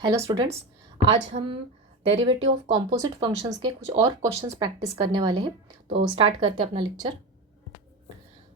Hello students, आज हम derivative of composite functions के कुछ और क्वेश्चंस प्रैक्टिस करने वाले हैं। तो स्टार्ट करते हैं अपना लेक्चर।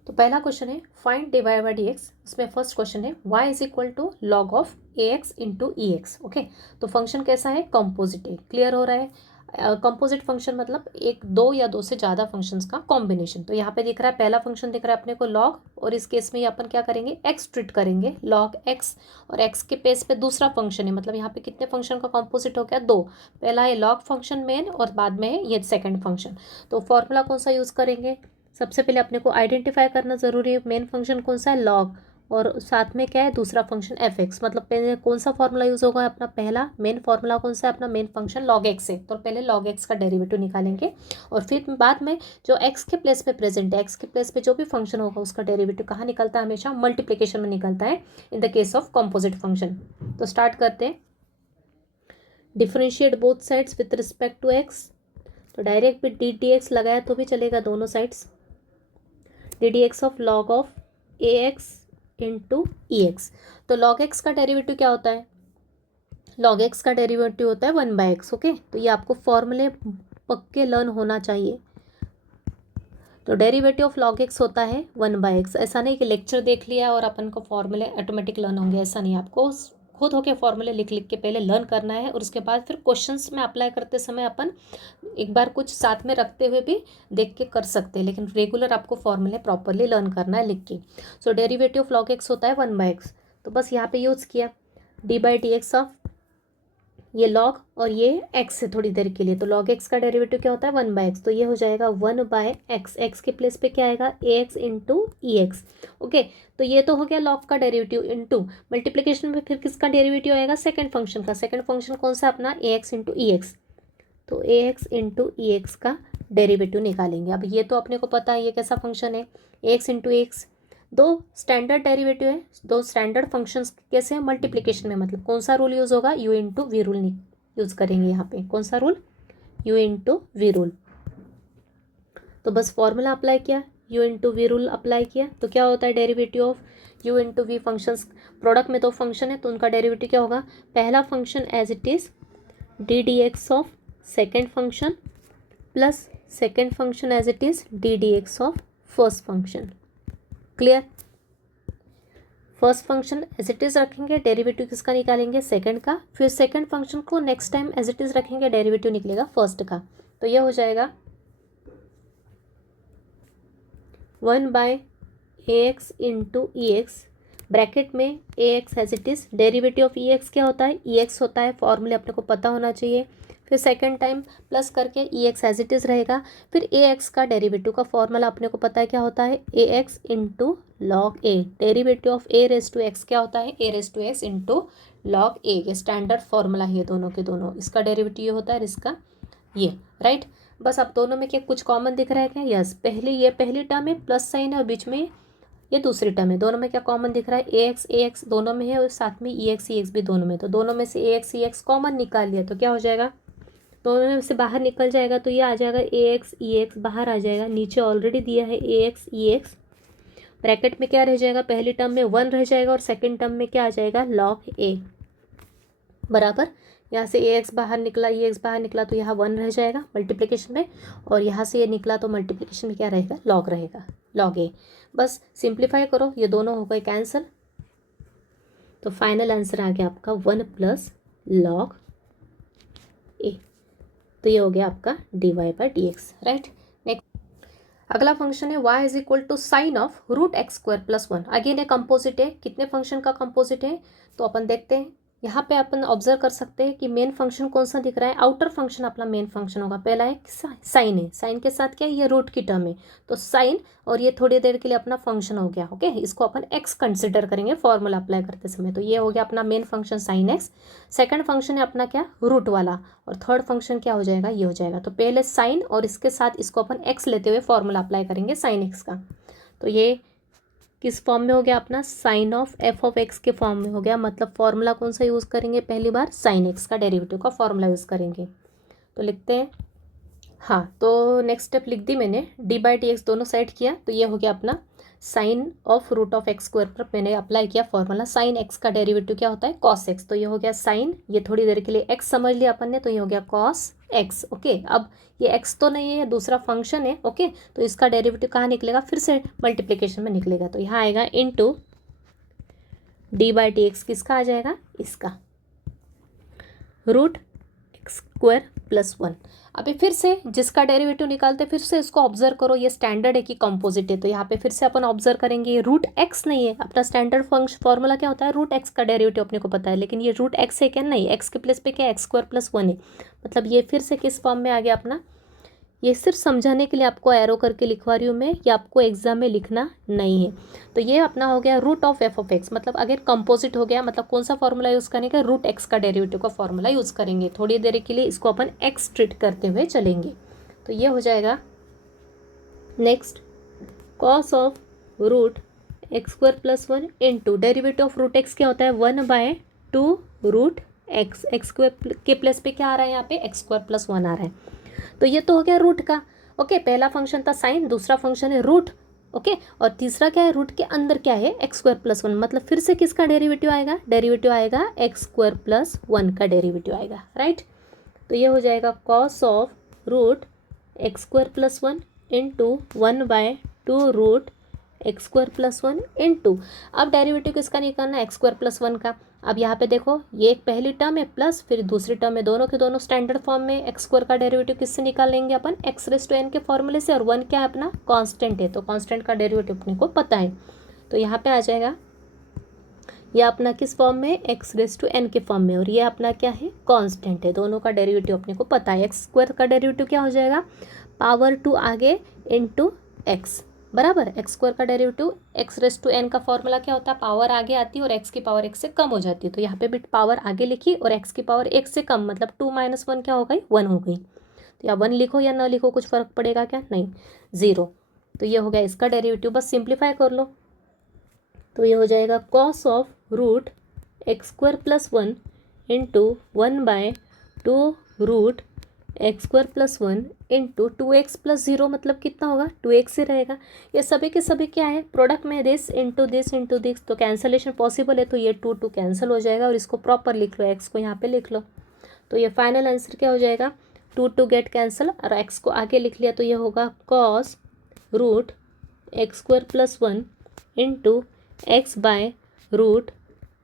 तो पहला क्वेश्चन है find d y by d x. उसमें फर्स्ट क्वेश्चन है y is equal to log of a x into e x. Okay, तो फंक्शन कैसा है? कॉम्पोजिट है। क्लियर हो रहा है? कंपोजिट फंक्शन मतलब एक दो या दो से ज़्यादा फंक्शंस का कॉम्बिनेशन। तो यहाँ पे दिख रहा है पहला फंक्शन दिख रहा है अपने को लॉग, और इस केस में ये अपन क्या करेंगे? एक्स ट्रीट करेंगे, लॉग एक्स। और एक्स के पेस पे दूसरा फंक्शन है, मतलब यहाँ पे कितने फंक्शन का कॉम्पोजिट हो गया? दो। पहला है लॉग फंक्शन मेन, और बाद में है ये सेकेंड फंक्शन। तो फॉर्मूला कौन सा यूज़ करेंगे? सबसे पहले अपने को आइडेंटिफाई करना ज़रूरी है मेन फंक्शन कौन सा है? लॉग, और साथ में क्या है? दूसरा फंक्शन एफ एक्स। मतलब पहले कौन सा फॉर्मूला यूज़ होगा? अपना पहला मेन फॉर्मूला कौन सा है? अपना मेन फंक्शन लॉग एक्स है, तो पहले लॉग एक्स का डेरिवेटिव निकालेंगे, और फिर बाद में जो एक्स के प्लेस पे प्रेजेंट है, एक्स के प्लेस पे जो भी फंक्शन होगा उसका डेरिवेटिव कहाँ निकलता है? हमेशा मल्टीप्लीकेशन में निकलता है in the case of composite function. तो स्टार्ट करते हैं। Differentiate both sides with respect to x. तो डायरेक्ट भी डी डी एक्स लगाया तो भी चलेगा दोनों sides. D d x of log of a x into e x. तो लॉग एक्स का डेरिवेटिव क्या होता है? लॉग एक्स का डेरिवेटिव होता है 1/x। ओके, तो ये आपको फॉर्मूले पक्के लर्न होना चाहिए। तो डेरिवेटिव ऑफ लॉग एक्स होता है 1/x। ऐसा नहीं कि लेक्चर देख लिया और अपन को फॉर्मूले ऑटोमेटिक लर्न होंगे, ऐसा नहीं। आपको खुद होके फॉर्मूले लिख लिख के पहले लर्न करना है, और उसके बाद फिर क्वेश्चंस में अप्लाई करते समय अपन एक बार कुछ साथ में रखते हुए भी देख के कर सकते हैं, लेकिन रेगुलर आपको फॉर्मूले प्रॉपरली लर्न करना है लिख के। सो डेरिवेटिव ऑफ लॉग एक्स होता है 1/x। तो बस यहाँ पे यूज़ किया D by d x of ये लॉग, और ये एक्स है थोड़ी देर के लिए। तो लॉग एक्स का डेरिवेटिव क्या होता है? 1/x। तो ये हो जाएगा 1/x। एक्स के प्लेस पे क्या आएगा? ए x into e x. Okay, तो ये तो हो गया लॉग का डेरिवेटिव। इंटू मल्टीप्लीकेशन में फिर किसका डेरिवेटिव आएगा? सेकंड फंक्शन का। सेकंड फंक्शन कौन सा? अपना ए एक्स इंटू ई एक्स। तो ए एक्स इंटू ई एक्स का डेरिवेटिव निकालेंगे। अब ये तो अपने को पता है ये कैसा फंक्शन है, ए एक्स इंटू एक्स। दो स्टैंडर्ड डेरिवेटिव है, दो स्टैंडर्ड फंक्शंस कैसे हैं? मल्टीप्लिकेशन में। मतलब कौन सा रूल यूज़ होगा? U into v rule use करेंगे यहाँ पे। कौन सा रूल? U into v rule. तो बस फॉर्मूला अप्लाई किया, u into v rule apply किया, तो क्या होता है? Derivative of u into v functions. Product में दो फंक्शन है तो उनका डेरिवेटिव क्या होगा? पहला function as it is d d x of second function plus second function as it is d d x of first function. Clear? First function as it is रखेंगे, derivative किसका निकालेंगे? Second का। फिर second function को next time as it is रखेंगे, derivative निकलेगा first का। तो ये हो जाएगा 1/ax into e x, bracket में a x as it is. Derivative of e x क्या होता है? ई एक्स होता है, फॉर्मूले अपने को पता होना चाहिए। फिर सेकंड टाइम प्लस करके e x as it is रहेगा। फिर ए एक्स का डेरिवेटिव का फॉर्मूला अपने को पता है क्या होता है? A x into log a. Derivative of a raise to x क्या होता है? A raise to x into log a. ये स्टैंडर्ड फॉर्मूला है दोनों के दोनों। इसका डेरिवेटिव ये होता है, इसका ये। राइट? बस अब दोनों में क्या कुछ कॉमन दिख रहा है क्या? यस, ये पहली टर्म है, प्लस साइन है, और बीच में ये दूसरी टर्म है। दोनों में क्या कॉमन दिख रहा है? ए एक्स दोनों में है, और साथ में ई एक्स भी दोनों में। तो दोनों में से ए एक्स कॉमन निकाल लिया तो क्या हो जाएगा? दोनों में से बाहर निकल जाएगा, तो ये आ जाएगा ए एक्स बाहर आ जाएगा। नीचे ऑलरेडी दिया है ए एक्स। ब्रैकेट में क्या रह जाएगा? पहली टर्म में 1 रह जाएगा, और सेकेंड टर्म में क्या आ जाएगा? लॉग ए बराबर। यहाँ से ए एक्स बाहर निकला, ई एक्स बाहर निकला, तो यहाँ 1 रह जाएगा मल्टीप्लिकेशन में, और यहाँ से ये निकला तो मल्टीप्लिकेशन में क्या रहेगा? लॉग रहेगा, लॉग ए। बस सिंप्लीफाई करो, ये दोनों हो गए कैंसिल। तो फाइनल आंसर आ गया आपका 1 प्लस लॉग ए। तो ये हो गया आपका d y by d x. Right? Next अगला फंक्शन है y is equal to sine of root x square plus 1। Again ये कंपोजिट है। कितने फंक्शन का कंपोजिट है? तो अपन देखते हैं। यहाँ पे अपन ऑब्जर्व कर सकते हैं कि मेन फंक्शन कौन सा दिख रहा है? आउटर फंक्शन अपना मेन फंक्शन होगा। पहला है साइन है, साइन के साथ क्या है? ये रूट की टर्म है, तो साइन, और ये थोड़ी देर के लिए अपना फंक्शन हो गया। ओके, इसको अपन एक्स कंसिडर करेंगे फॉर्मूला अप्लाई करते समय। तो ये हो गया अपना main function sine x. Second function है अपना क्या? रूट वाला। और थर्ड फंक्शन क्या हो जाएगा? ये हो जाएगा। तो पहले साइन, और इसके साथ इसको अपन एक्स लेते हुए फॉर्मूला अप्लाई करेंगे साइन एक्स का। तो ये किस फॉर्म में हो गया? अपना sine of f of x के फॉर्म में हो गया। मतलब फॉर्मूला कौन सा यूज़ करेंगे? पहली बार साइन एक्स का डेरिवेटिव का फॉर्मूला यूज़ करेंगे। तो लिखते हैं। हाँ, तो नेक्स्ट स्टेप लिख दी मैंने, डी बाई डी एक्स दोनों साइड किया, तो ये हो गया अपना sine of root of x square पर मैंने अप्लाई किया फॉर्मूला, साइन एक्स का डेरिवेटिव क्या होता है कॉस एक्स, तो ये हो गया साइन, ये थोड़ी देर के लिए एक्स समझ लिया अपन ने, तो ये हो गया कॉस एक्स। ओके, अब ये एक्स तो नहीं है, ये दूसरा फंक्शन है। ओके, तो इसका डेरिवेटिव कहाँ निकलेगा, फिर से मल्टीप्लिकेशन में निकलेगा, तो यहाँ आएगा into D by T x, किसका आ जाएगा, इसका रूट एक्स स्क्वायर प्लस 1। अभी फिर से जिसका डेरिवेटिव निकालते फिर से इसको ऑब्जर्व करो, ये स्टैंडर्ड है कि कंपोजिट है, तो यहाँ पे फिर से अपन ऑब्जर्व करेंगे ये रूट एक्स नहीं है, अपना स्टैंडर्ड फंक्शन फॉर्मूला क्या होता है, रूट एक्स का डेरिवेटिव अपने को पता है, लेकिन ये रूट एक्स है क्या, नहीं, एक्स के प्लेस पे क्या एक्स स्क्वायर प्लस 1 है, मतलब ये फिर से किस फॉर्म में आ गया अपना, ये सिर्फ समझाने के लिए आपको एरो करके लिखवा रही हूँ मैं, ये आपको एग्जाम में लिखना नहीं है। तो ये अपना हो गया root of f of x, मतलब अगर कंपोजिट हो गया, मतलब कौन सा फॉर्मूला यूज़ करेंगे, रूट एक्स का डेरिवेटिव का फॉर्मूला यूज़ करेंगे। थोड़ी देर के लिए इसको अपन एक्स ट्रीट करते हुए चलेंगे, तो ये हो जाएगा next cos of root x square plus 1 into derivative of root x क्या होता है 1/2 रूट एक्स, एक्स स्क्वायर के प्लस पे क्या आ रहा है यहाँ पे एक्स स्क्वायर प्लस 1 आ रहा है, तो ये तो हो गया रूट का। ओके, पहला फंक्शन था साइन, दूसरा फंक्शन है रूट। ओके, और तीसरा क्या है, रूट के अंदर क्या है एक्स स्क्वायर प्लस 1, मतलब फिर से किसका डेरिवेटिव आएगा, डेरिवेटिव आएगा एक्स स्क्वायर प्लस 1 का डेरिवेटिव आएगा, राइट। तो ये हो जाएगा cos of root x square plus 1 into 1/2 root x square plus 1 into, अब डेरिवेटिव किसका निकालना है एक्स स्क्वायर प्लस 1 का। अब यहाँ पे देखो ये एक पहली टर्म है प्लस फिर दूसरी टर्म है, दोनों के दोनों स्टैंडर्ड फॉर्म में, एक्स स्क्वायर का डेरिवेटिव किससे निकाल लेंगे अपन, एक्स रेस टू एन के फॉर्मूले से, और 1 क्या है अपना कांस्टेंट है, तो कांस्टेंट का डेरिवेटिव अपने को पता है, तो यहाँ पे आ जाएगा यह अपना किस फॉर्म में, एक्स रेस टू एन के फॉर्म में, और ये अपना क्या है कांस्टेंट है, दोनों का डेरिवेटिव अपने को पता है। एक्स स्क्वायर का डेरिवेटिव क्या हो जाएगा, पावर 2 आगे इंटू एक्स बराबर, एक्स स्क्वायर का derivative x raise to n का फॉर्मूला क्या होता है, पावर आगे आती है और एक्स की पावर एक से कम हो जाती है, तो यहाँ पे भी पावर आगे लिखी और एक्स की पावर एक से कम, मतलब 2 - 1 क्या हो गई 1 हो गई, तो या 1 लिखो या ना लिखो कुछ फ़र्क पड़ेगा क्या, नहीं, 0। तो ये हो गया इसका डेरिवेटिव, बस सिंप्लीफाई कर लो, तो ये हो जाएगा cos of root x square plus 1 into 1/2 root x square plus 1 into 2x plus 0, मतलब कितना होगा 2x ही रहेगा। ये सभी के सभी क्या है प्रोडक्ट में, दिस इंटू दिस, तो कैंसलेशन पॉसिबल है, तो ये 2 कैंसिल हो जाएगा, और इसको प्रॉपर लिख लो, x को यहाँ पे लिख लो, तो ये फाइनल आंसर क्या हो जाएगा 2 गेट कैंसिल, और x को आगे लिख लिया, तो ये होगा cos root x square plus 1 into x by root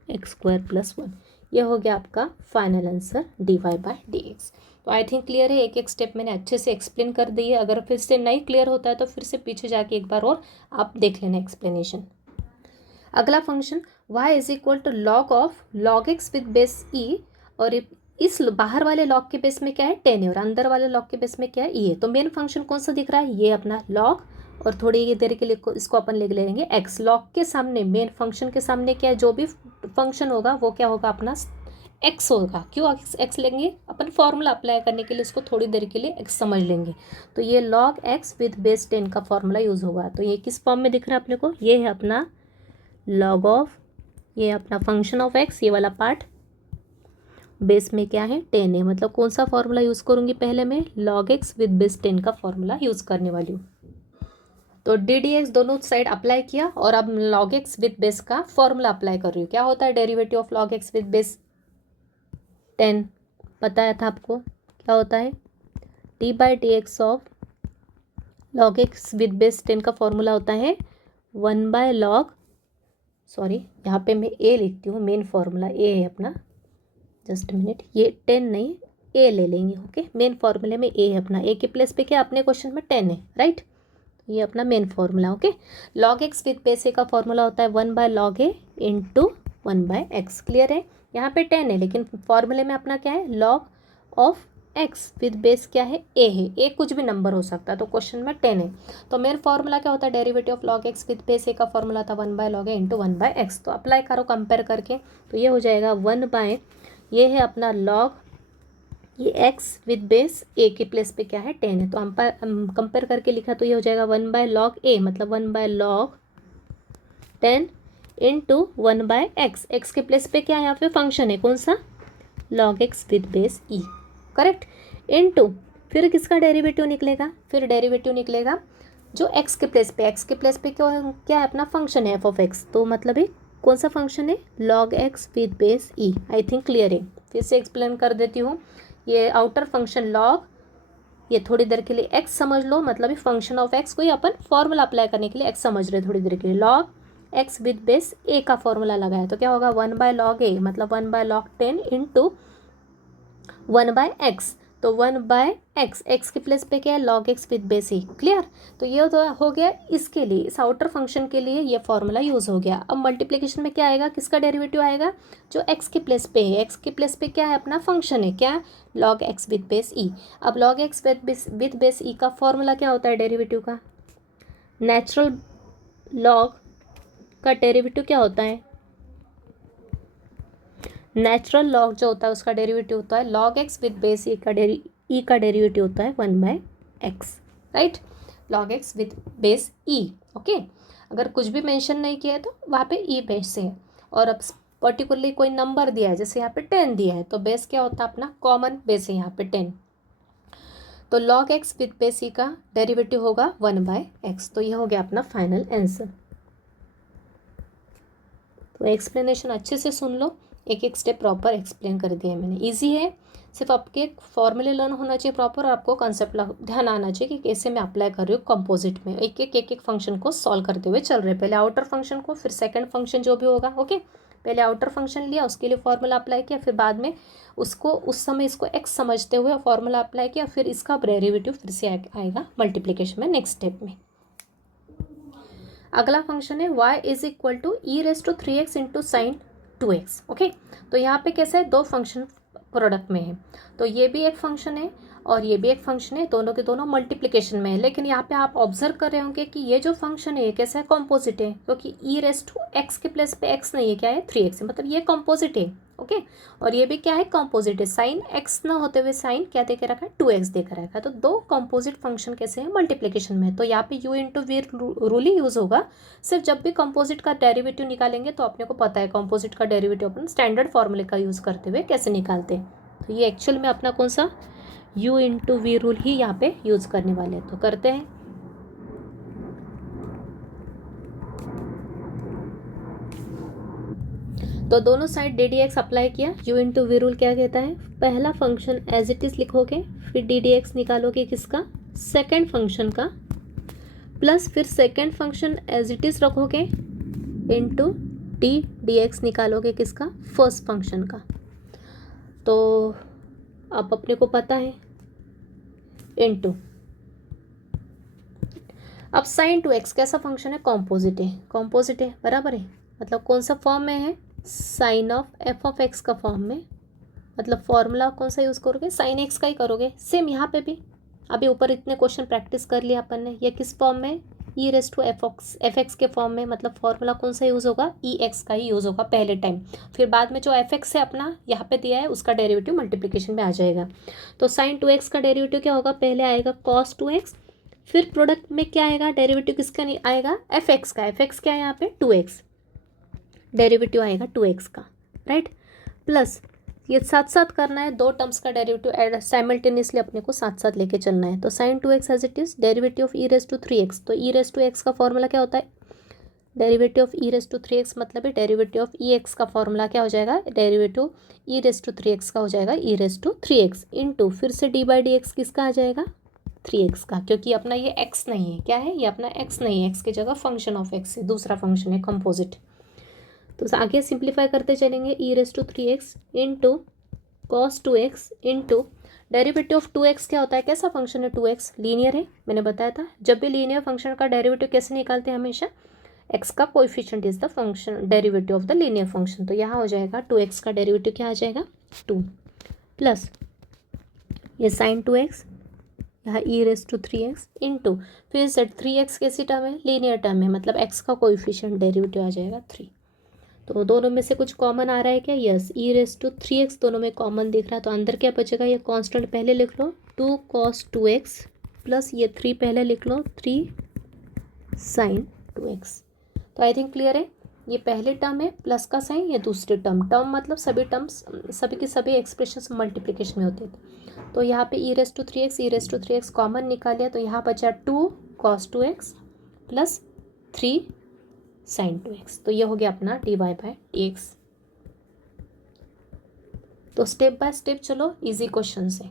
x square plus 1, ये हो गया आपका फाइनल आंसर dy/dx। तो आई थिंक क्लियर है, एक एक स्टेप मैंने अच्छे से एक्सप्लेन कर दी है, अगर फिर से नहीं क्लियर होता है तो फिर से पीछे जाके एक बार और आप देख लेना एक्सप्लेनेशन। अगला function y is equal to log of log x with base e, और इस बाहर वाले लॉग के बेस में क्या है 10 है, और अंदर वाले लॉग के बेस में क्या है e है, तो मेन फंक्शन कौन सा दिख रहा है, ये अपना लॉग, और थोड़ी देर के लिए इसको अपन ले लेंगे x, लॉग के सामने मेन फंक्शन के सामने क्या है, जो भी फंक्शन होगा वो क्या होगा अपना x होगा, क्यों x लेंगे अपन फॉर्मूला अप्लाई करने के लिए, इसको थोड़ी देर के लिए x समझ लेंगे, तो ये log x विद बेस 10 का फॉर्मूला यूज़ होगा, तो ये किस फॉर्म में दिख रहा है अपने को, ये है अपना log ऑफ, ये अपना फंक्शन ऑफ x, ये वाला पार्ट बेस में क्या है 10 है, मतलब कौन सा फॉर्मूला यूज़ करूँगी पहले मैं, log x विद बेस 10 का फॉर्मूला यूज़ करने वाली हूँ, तो ddx दोनों साइड अप्लाई किया, और अब log x विद बेस का फॉर्मूला अप्लाई कर रही हूँ, क्या होता है derivative of log x with base 10, बताया था आपको क्या होता है, d/dx of log x with base 10 का फॉर्मूला होता है 1/log, सॉरी यहाँ पे मैं a लिखती हूँ, मेन फॉर्मूला a है अपना, जस्ट मिनट, ये 10 नहीं a ले लेंगे, ओके, मेन फॉर्मूले में a है अपना, a के प्लेस पे क्या अपने क्वेश्चन में 10 है, राइट, ये अपना main formula, okay. log x with base a का फॉर्मूला होता है 1/log a into 1/x, clear है, यहाँ पे 10 है, लेकिन फॉर्मूले में अपना क्या है log of x with base क्या है a है, a कुछ भी नंबर हो सकता है, तो क्वेश्चन में 10 है, तो मेन फॉर्मूला क्या होता है derivative of log x with base a का फॉर्मूला था 1/log a इंटू 1/x, तो अप्लाई करो कंपेयर करके, तो ये हो जाएगा 1/ ये है अपना log, ये x विद बेस a के प्लेस पे क्या है 10 है, तो हम कंपेयर करके लिखा, तो ये हो जाएगा 1/log a, मतलब 1/log 10 इंटू 1/x, x के प्लेस पे क्या है यहाँ पे फंक्शन है कौन सा log x with base e, correct, into फिर किसका डेरिवेटिव निकलेगा, फिर डेरिवेटिव निकलेगा जो एक्स के प्लेस पे क्या है अपना फंक्शन है एफ ऑफ एक्स, तो मतलब ये कौन सा फंक्शन है, log x with base E. I think clear है, फिर से एक्सप्लेन कर देती हूँ। ये आउटर फंक्शन लॉग, ये थोड़ी देर के लिए एक्स समझ लो, मतलब ये फंक्शन ऑफ एक्स को ही अपन फॉर्मूला अप्लाई करने के लिए एक्स समझ रहे थोड़ी देर के लिए। Log x with base a का फॉर्मूला लगाया तो क्या होगा 1/log a, मतलब 1/log10 इंटू 1/x, तो 1/x, एक्स के प्लेस पे क्या है log x with base E. Clear, तो ये तो हो गया इसके लिए, इस आउटर फंक्शन के लिए ये फॉर्मूला यूज़ हो गया। अब मल्टीप्लिकेशन में क्या आएगा, किसका डेरिवेटिव आएगा, जो x के प्लेस पे है, x के प्लेस पे क्या है अपना फंक्शन है क्या, log x विद बेस ई। अब log x विद बेस ई का फॉर्मूला क्या होता है डेरिवेटिव का, नेचुरल लॉग का डेरिवेटिव क्या होता है, नेचुरल लॉग जो होता है उसका डेरिवेटिव होता है log x विद बेस ई का डेरिवेटिव होता है 1/x, right, log x with base E. Okay, अगर कुछ भी मेंशन नहीं किया है तो वहाँ पे ई बेस है, और अब पर्टिकुलरली कोई नंबर दिया है जैसे यहाँ पे 10 दिया है तो बेस क्या होता है अपना कॉमन बेस है यहाँ पे 10, तो log x विद बेस ई का डेरिवेटिव होगा 1/x। तो ये हो गया अपना फाइनल आंसर। तो एक्सप्लेनेशन अच्छे से सुन लो, एक एक स्टेप प्रॉपर एक्सप्लेन कर दिया है मैंने। इजी है, सिर्फ आपके फॉर्मूले लर्न होना चाहिए प्रॉपर, और आपको कंसेप्ट ध्यान आना चाहिए कि कैसे मैं अप्लाई कर रही हूँ कंपोजिट में, एक एक फंक्शन को सॉल्व करते हुए चल रहे हैं। पहले आउटर फंक्शन को, फिर सेकंड फंक्शन जो भी होगा। ओके, पहले आउटर फंक्शन लिया, उसके लिए फॉर्मूला अप्लाई किया, फिर बाद में उसको उस समय इसको एक्स समझते हुए फॉर्मूला अप्लाई किया, फिर इसका डेरिवेटिव फिर से आएगा मल्टीप्लिकेशन में नेक्स्ट स्टेप में। अगला फंक्शन है y is equal to e⁻³ into sine 2x। Okay, तो यहाँ पे कैसा है, दो फंक्शन प्रोडक्ट में है, तो ये भी एक फंक्शन है और ये भी एक फंक्शन है, दोनों के दोनों मल्टीप्लिकेशन में है। लेकिन यहाँ पे आप ऑब्जर्व कर रहे होंगे कि ये जो फंक्शन है ये कैसा है, कॉम्पोजिट है, क्योंकि e⁻x के प्लेस पे x नहीं है, क्या है 3x है, मतलब ये कॉम्पोजिट है। ओके, और ये भी क्या है कॉम्पोजिट है, साइन x ना होते हुए साइन क्या दे के रखा है 2x दे के रखा है। तो दो कॉम्पोजिट फंक्शन कैसे हैं मल्टीप्लिकेशन में, तो यहाँ पे u इंटू वी रूल ही यूज़ होगा। सिर्फ जब भी कॉम्पोजिट का डेरिवेटिव निकालेंगे तो अपने को पता है कॉम्पोजिट का डेरिवेटिव अपन स्टैंडर्ड फॉर्मूले का यूज़ करते हुए कैसे निकालते हैं। तो ये एक्चुअल में अपना कौन सा u इंटू वी रूल ही यहाँ पे यूज़ करने वाले हैं, तो करते हैं। तो दोनों side D d x apply किया, u इंटू वी रूल क्या कहता है, पहला फंक्शन एज इट इज़ लिखोगे, फिर डी डी एक्स निकालोगे किसका, सेकेंड फंक्शन का, प्लस फिर second function as it is रखोगे इंटू डी डी एक्स निकालोगे किसका, फर्स्ट फंक्शन का। तो अब अपने को पता है इंटू, अब साइन 2x कैसा फंक्शन है, कॉम्पोजिट है, कॉम्पोजिट है बराबर है, मतलब कौन सा फॉर्म में है, sine of f of x का फॉर्म में, मतलब फॉर्मूला कौन सा यूज़ करोगे, साइन एक्स का ही करोगे। सेम यहाँ पे भी अभी ऊपर इतने क्वेश्चन प्रैक्टिस कर लिया अपन ने, ये किस फॉर्म में, e⁻f(x) के फॉर्म में, मतलब फॉर्मूला कौन सा यूज़ होगा, e(x) का ही यूज़ होगा पहले टाइम, फिर बाद में जो f(x) है अपना यहाँ पे दिया है उसका डेरिवेटिव मल्टीप्लिकेशन में आ जाएगा। तो साइन 2x का डेरिवेटिव क्या होगा, पहले आएगा cos 2x, फिर प्रोडक्ट में क्या आएगा डेरिवेटिव किसका नहीं आएगा, f(x) का, f(x) क्या है यहाँ पे 2x, डेरिवेटिव आएगा 2x का, राइट, प्लस ये साथ साथ करना है, दो टर्म्स का डेरिवेटिव साइमल्टेनियसली अपने को साथ साथ लेके चलना है। तो sine 2x as it is derivative of e⁻3x, तो e⁻x का फॉर्मूला क्या होता है, डेरिवेटिव ऑफ e⁻3x मतलब है डेरिवेटिव ऑफ ex का फॉर्मूला क्या हो जाएगा, डेरिवेटिव e⁻3x का हो जाएगा e⁻3x इंटू फिर से d/dx किसका आ जाएगा 3x का, क्योंकि अपना ये x नहीं है, क्या है ये अपना x नहीं है, x की जगह फंक्शन ऑफ x है, दूसरा फंक्शन है कंपोजिट। तो आगे सिंप्लीफाई करते चलेंगे, e⁻3x into cos 2x into derivative of 2x क्या होता है, कैसा फंक्शन है 2x, लीनियर है, मैंने बताया था जब भी लीनियर फंक्शन का डेरिवेटिव कैसे निकालते हैं हमेशा, x का coefficient is the function derivative of the linear function. तो यहाँ हो जाएगा 2x का डेरिवेटिव क्या आ जाएगा 2, प्लस ये साइन 2x, यहाँ e⁻3x इंटू फिर से 3x कैसी टर्म है, लीनियर टर्म है, मतलब x का कोएफिशिएंट डेरिवेटिव आ जाएगा 3। तो दोनों में से कुछ कॉमन आ रहा है क्या, यस, e⁻3x दोनों में कॉमन दिख रहा है, तो अंदर क्या बचेगा, ये कांस्टेंट पहले लिख लो 2 cos 2x प्लस ये 3 पहले लिख लो 3 sin 2x। तो आई थिंक क्लियर है, ये पहले टर्म है प्लस का साइन, ये दूसरी टर्म मतलब सभी टर्म्स सभी की सभी एक्सप्रेशन मल्टीप्लिकेशन में होते थे। तो यहाँ पे e⁻3x कॉमन निकाल लिया, तो यहाँ बचा 2 cos 2x plus 3 sin 2x। तो ये हो गया अपना dy/dx। तो स्टेप बाय स्टेप चलो, इजी क्वेश्चन से।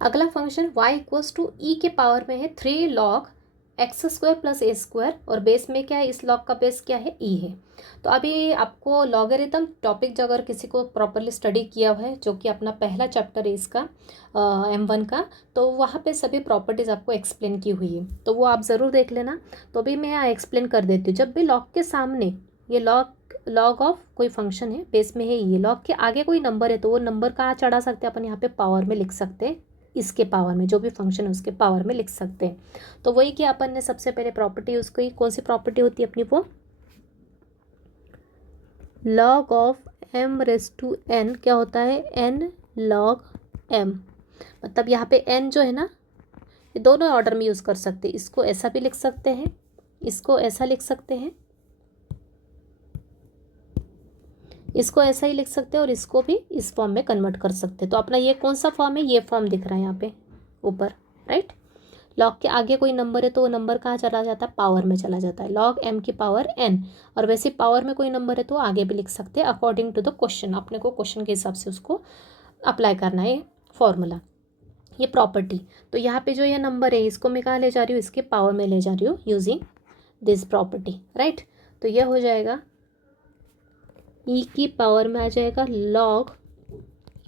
अगला फंक्शन y इक्वल्स टू ई के पावर में है 3 log x² प्लस a² और बेस में क्या है, इस लॉग का बेस क्या है, e है। तो अभी आपको लॉगरिथम टॉपिक जो अगर किसी को प्रॉपरली स्टडी किया हुआ है, जो कि अपना पहला चैप्टर है इसका M1 का, तो वहाँ पे सभी प्रॉपर्टीज़ आपको एक्सप्लेन की हुई है, तो वो आप ज़रूर देख लेना। तो अभी मैं यहाँ एक्सप्लेन कर देती हूँ। जब भी लॉग के सामने ये लॉग ऑफ कोई फंक्शन है, बेस में है ये, लॉग के आगे कोई नंबर है, तो वो नंबर कहाँ चढ़ा सकते हैं अपन, यहाँ पे पावर में लिख सकते हैं, इसके पावर में, जो भी फंक्शन है उसके पावर में लिख सकते हैं। तो वही कि अपन ने सबसे पहले प्रॉपर्टी यूज़ की। कौन सी प्रॉपर्टी होती है अपनी, वो log ऑफ m⁻n क्या होता है, n log m। मतलब यहाँ पे n जो है ना, ये दोनों ऑर्डर में यूज़ कर सकते हैं। इसको ऐसा भी लिख सकते हैं, इसको ऐसा लिख सकते हैं, इसको ऐसा ही लिख सकते हैं, और इसको भी इस फॉर्म में कन्वर्ट कर सकते हैं। तो अपना ये कौन सा फॉर्म है, ये फॉर्म दिख रहा है यहाँ पे ऊपर, राइट। लॉग के आगे कोई नंबर है तो वो नंबर कहाँ चला जाता है, पावर में चला जाता है, log m की पावर n। और वैसे पावर में कोई नंबर है तो आगे भी लिख सकते हैं अकॉर्डिंग टू द क्वेश्चन। अपने को क्वेश्चन के हिसाब से उसको अप्लाई करना है फॉर्मूला, ये प्रॉपर्टी। तो यहाँ पे जो ये नंबर है इसको मैं कहाँ ले जा रही हूँ, इसके पावर में ले जा रही हूँ यूजिंग दिस प्रॉपर्टी, राइट। तो ये हो जाएगा e की पावर में आ जाएगा log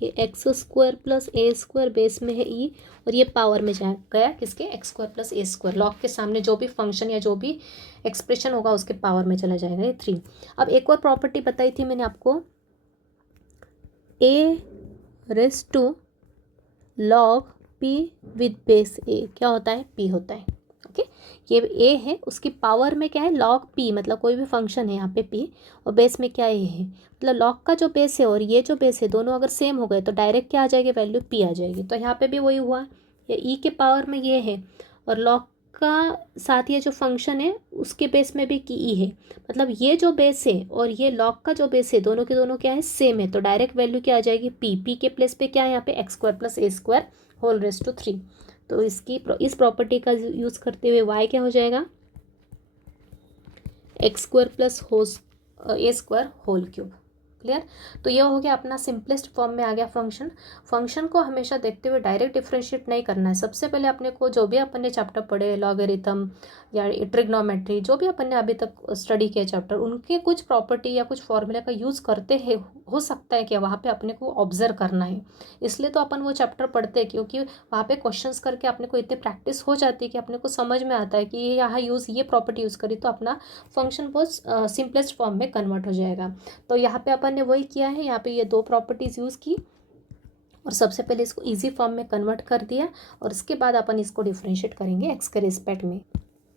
ये x² प्लस a² बेस में है e, और ये पावर में जा गया किसके, x² प्लस a²। लॉग के सामने जो भी फंक्शन या जो भी एक्सप्रेशन होगा उसके पावर में चला जाएगा, ये 3। अब एक और प्रॉपर्टी बताई थी मैंने आपको, a⁻² log p with base a क्या होता है, p होता है। ओके, ये a है, उसकी पावर में क्या है, log p, मतलब कोई भी फंक्शन है यहाँ पे p, और बेस में क्या a है, मतलब लॉग का जो बेस है और ये जो बेस है दोनों अगर सेम हो गए तो डायरेक्ट क्या आ जाएगी, वैल्यू p आ जाएगी। तो यहाँ पे भी वही हुआ, ये e के पावर में ये है, और लॉग का साथ ये जो फंक्शन है उसके बेस में भी की e है, मतलब ये जो बेस है और ये लॉग का जो बेस है दोनों के दोनों क्या है, सेम है। तो डायरेक्ट वैल्यू क्या आ जाएगी, p के प्लेस पे क्या है यहाँ पे, x² plus a² whole raise to 3। तो इस प्रॉपर्टी का यूज़ करते हुए y क्या हो जाएगा, x² plus a² whole cube. Clear. तो ये हो गया अपना सिंपलेस्ट फॉर्म में आ गया फंक्शन को हमेशा देखते हुए डायरेक्ट डिफरेंशिएट नहीं करना है। सबसे पहले अपने को जो भी अपन ने चैप्टर पढ़े, लॉगरिथम या ट्रिग्नोमेट्री, जो भी अपन ने अभी तक स्टडी किया चैप्टर, उनके कुछ प्रॉपर्टी या कुछ फॉर्मूला का यूज़ करते हैं, हो सकता है कि वहाँ पे अपने को ऑब्जर्व करना है, इसलिए तो अपन वो चैप्टर पढ़ते हैं, क्योंकि वहाँ पे क्वेश्चंस करके अपने को इतनी प्रैक्टिस हो जाती है कि अपने को समझ में आता है कि ये यहाँ ये प्रॉपर्टी यूज़ करी तो अपना फंक्शन बहुत सिंपलेस्ट फॉर्म में कन्वर्ट हो जाएगा। तो यहाँ पे अपन ने वही किया है, यहाँ पे ये 2 प्रॉपर्टीज़ यूज़ की और सबसे पहले इसको इजी फॉर्म में कन्वर्ट कर दिया, और इसके बाद अपन इसको डिफरेंशिएट करेंगे एक्स के रिस्पेक्ट में।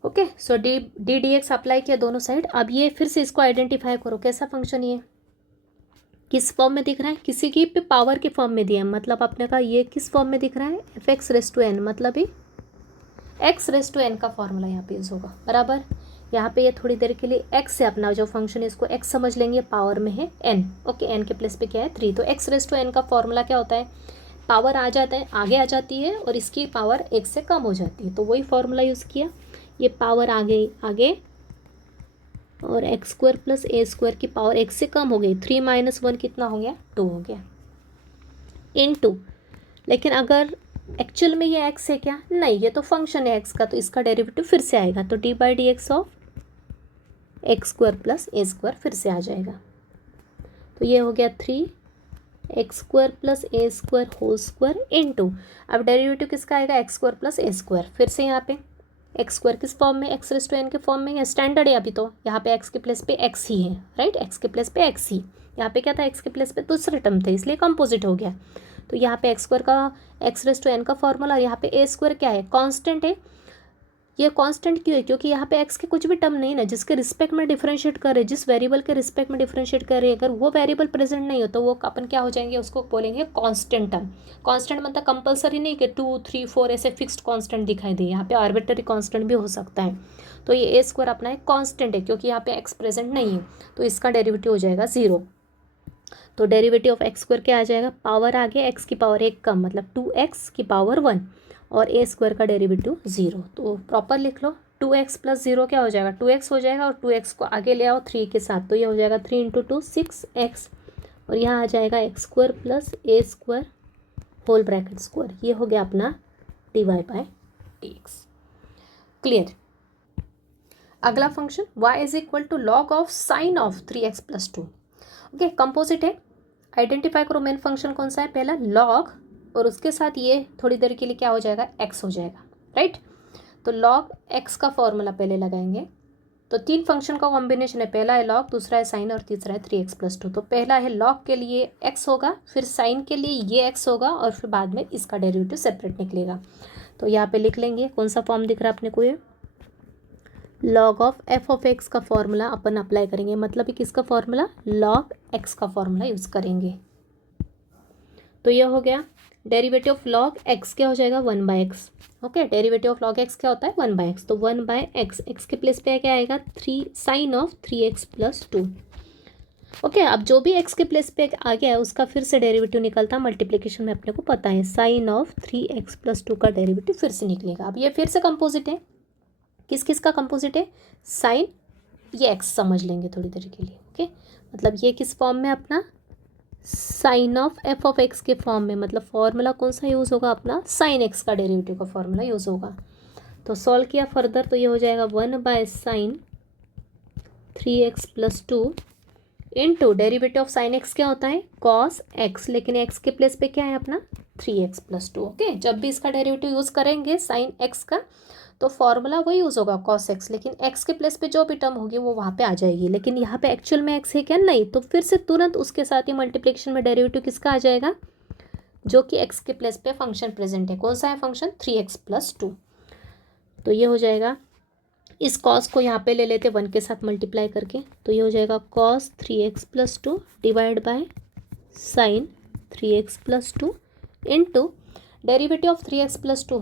ओके, सो डी एक्स अप्लाई किया दोनों साइड। अब ये फिर से इसको आइडेंटिफाई करो, कैसा फंक्शन ये किस फॉर्म में दिख रहा है, किसी की पे पावर के फॉर्म में दिया है, मतलब अपने का ये किस फॉर्म में दिख रहा है, f(x)n, मतलब ये x(n) का फॉर्मूला यहाँ पे यूज़ होगा, बराबर। यहाँ पे ये थोड़ी देर के लिए x है, अपना जो फंक्शन है इसको x समझ लेंगे, पावर में है n। ओके, n के प्लेस पे क्या है 3, तो x(n) का फॉर्मूला क्या होता है, पावर आ जाता है, आगे आ जाती है और इसकी पावर 1 से कम हो जाती है, तो वही फॉर्मूला यूज़ किया। ये पावर आगे और x² प्लस a² की पावर 1 से कम हो गई, 3 - 1 कितना हो गया, 2 हो गया, इनटू। लेकिन अगर एक्चुअल में ये x है क्या, नहीं, ये तो फंक्शन है x का, तो इसका डेरिवेटिव फिर से आएगा, तो d/dx of x² plus a² फिर से आ जाएगा। तो ये हो गया 3x² plus a² whole square into, अब डेरिवेटिव किसका आएगा, x² प्लस a², फिर से यहाँ पे x² किस फॉर्म में, x(n) के फॉर्म में, स्टैंडर्ड है अभी, तो यहाँ पे x के प्लेस पे x ही है, राइट, x के प्लेस पे x ही, यहाँ पे क्या था, x के प्लेस पे दूसरे टर्म थे, इसलिए कंपोजिट हो गया। तो यहाँ पे x² का x(n) का फॉर्मूला, यहाँ पे a² क्या है, कांस्टेंट है। ये कांस्टेंट क्यों है, क्योंकि यहाँ पे x के कुछ भी टर्म नहीं ना, जिसके रिस्पेक्ट में डिफरेंशिएट कर रहे, जिस वेरिएबल के रिस्पेक्ट में डिफरेंशिएट कर रहे, अगर वो वेरिएबल प्रेजेंट नहीं हो तो वो अपन क्या हो जाएंगे, उसको बोलेंगे कांस्टेंट टर्म। कांस्टेंट मतलब कंपलसरी नहीं कि 2, 3, 4 ऐसे फिक्स्ड कांस्टेंट दिखाई दे, यहाँ पे आर्बिट्ररी कांस्टेंट भी हो सकता है। तो ये a² अपना एक कांस्टेंट है, क्योंकि यहाँ पे x प्रेजेंट नहीं है, तो इसका डेरिवेटिव हो जाएगा 0। तो डेरिवेटिव ऑफ x² क्या आ जाएगा, पावर आगे x की पावर 1 कम, मतलब 2x की पावर 1, और ए स्क्वायर का डेरिवेटिव 0। तो प्रॉपर लिख लो, 2x प्लस 0 क्या हो जाएगा, 2x हो जाएगा, और 2x को आगे ले आओ 3 के साथ, तो ये हो जाएगा 3 इंटू 2 6x, और यहाँ आ जाएगा x square plus a square whole bracket square. ये हो गया अपना dy बाय dx। क्लियर। अगला function y is equal to log of sine of 3x plus 2। Okay, composite है, आइडेंटिफाई करो मेन फंक्शन कौन सा है, पहला लॉग, और उसके साथ ये थोड़ी देर के लिए क्या हो जाएगा, x हो जाएगा, राइट। तो लॉग x का फॉर्मूला पहले लगाएंगे। तो 3 फंक्शन का कॉम्बिनेशन है, पहला है लॉग, दूसरा है साइन, और तीसरा है 3x प्लस 2। तो पहला है लॉग के लिए x होगा, फिर साइन के लिए ये x होगा, और फिर बाद में इसका डेरिवेटिव सेपरेट निकलेगा। तो यहाँ पे लिख लेंगे, कौन सा फॉर्म दिख रहा है अपने को, ये log of f of x का फॉर्मूला अपन अप्लाई करेंगे, मतलब कि किसका फॉर्मूला, लॉग एक्स का फॉर्मूला यूज़ करेंगे। तो ये हो गया डेरिवेटिव ऑफ लॉग एक्स, क्या हो जाएगा 1 by x. Okay, derivative of log x क्या होता है 1 बाय एक्स, तो 1 बाय एक्स, एक्स के प्लेस पे क्या आएगा 3 sign of 3x plus 2। Okay, अब जो भी x के प्लेस पे आ गया है उसका फिर से डेरिवेटिव निकलता है मल्टीप्लिकेशन में, अपने को पता है साइन ऑफ 3x प्लस 2 का डेरिवेटिव फिर से निकलेगा। अब ये फिर से कंपोजिट है, किस किस का कंपोजिट है, साइन, ये x समझ लेंगे थोड़ी देर के लिए। ओके, मतलब ये किस फॉर्म में, अपना sine of f of x के फॉर्म में, मतलब फॉर्मूला कौन सा यूज़ होगा, अपना साइन एक्स का डेरिवेटिव का फॉर्मूला यूज़ होगा। तो सॉल्व किया फर्दर, तो ये हो जाएगा 1 by sign 3x plus 2 into derivative of sine x क्या होता है कॉस एक्स, लेकिन एक्स के प्लेस पे क्या है अपना 3x प्लस 2। ओके, जब भी इसका डेरिवेटिव यूज़ करेंगे साइन एक्स का, तो फॉर्मूला वही यूज़ होगा कॉस एक्स, लेकिन एक्स के प्लेस पे जो भी टर्म होगी वो वहाँ पे आ जाएगी, लेकिन यहाँ पे एक्चुअल में एक्स है क्या, नहीं, तो फिर से तुरंत उसके साथ ही मल्टीप्लिकेशन में डेरिवेटिव किसका आ जाएगा, जो कि एक्स के प्लेस पे फंक्शन प्रेजेंट है, कौन सा है फंक्शन 3x प्लस 2। तो ये हो जाएगा, इस कॉस को यहाँ पे ले लेते 1 के साथ मल्टीप्लाई करके, तो ये हो जाएगा cos 3x plus 2 divide by sine 3x plus 2 into derivative of 3x plus 2।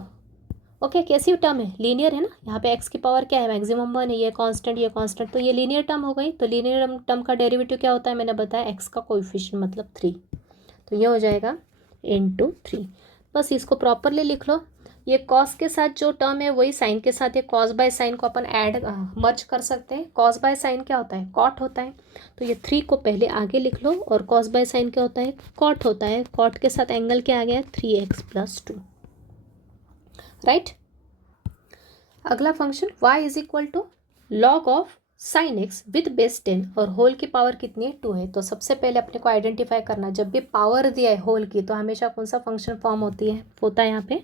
Okay, कैसी टर्म है, लीनियर है ना, यहाँ पे x की पावर क्या है, मैक्सिमम 1 है, ये कांस्टेंट, तो ये लीनियर टर्म हो गई। तो लीनियर टर्म का डेरिवेटिव क्या होता है, मैंने बताया x का कोएफिशिएंट मतलब 3, तो ये हो जाएगा इंटू 3। बस इसको प्रॉपरली लिख लो, ये कॉस के साथ जो टर्म है वही साइन के साथ, ये कॉस बाय साइन को अपन ऐड मर्ज कर सकते हैं। कॉस बाय साइन क्या होता है, कॉट होता है, तो ये 3 को पहले आगे लिख लो, और कॉस बाय साइन क्या होता है, कॉट होता है, कॉट के साथ एंगल क्या आ गया 3x प्लस 2, राइट। अगला function y is equal to log of sine x with base 10, और होल की पावर कितनी है 2 है। तो सबसे पहले अपने को आइडेंटिफाई करना, जब भी पावर दिया है होल की, तो हमेशा कौन सा फंक्शन फॉर्म होता है यहाँ पे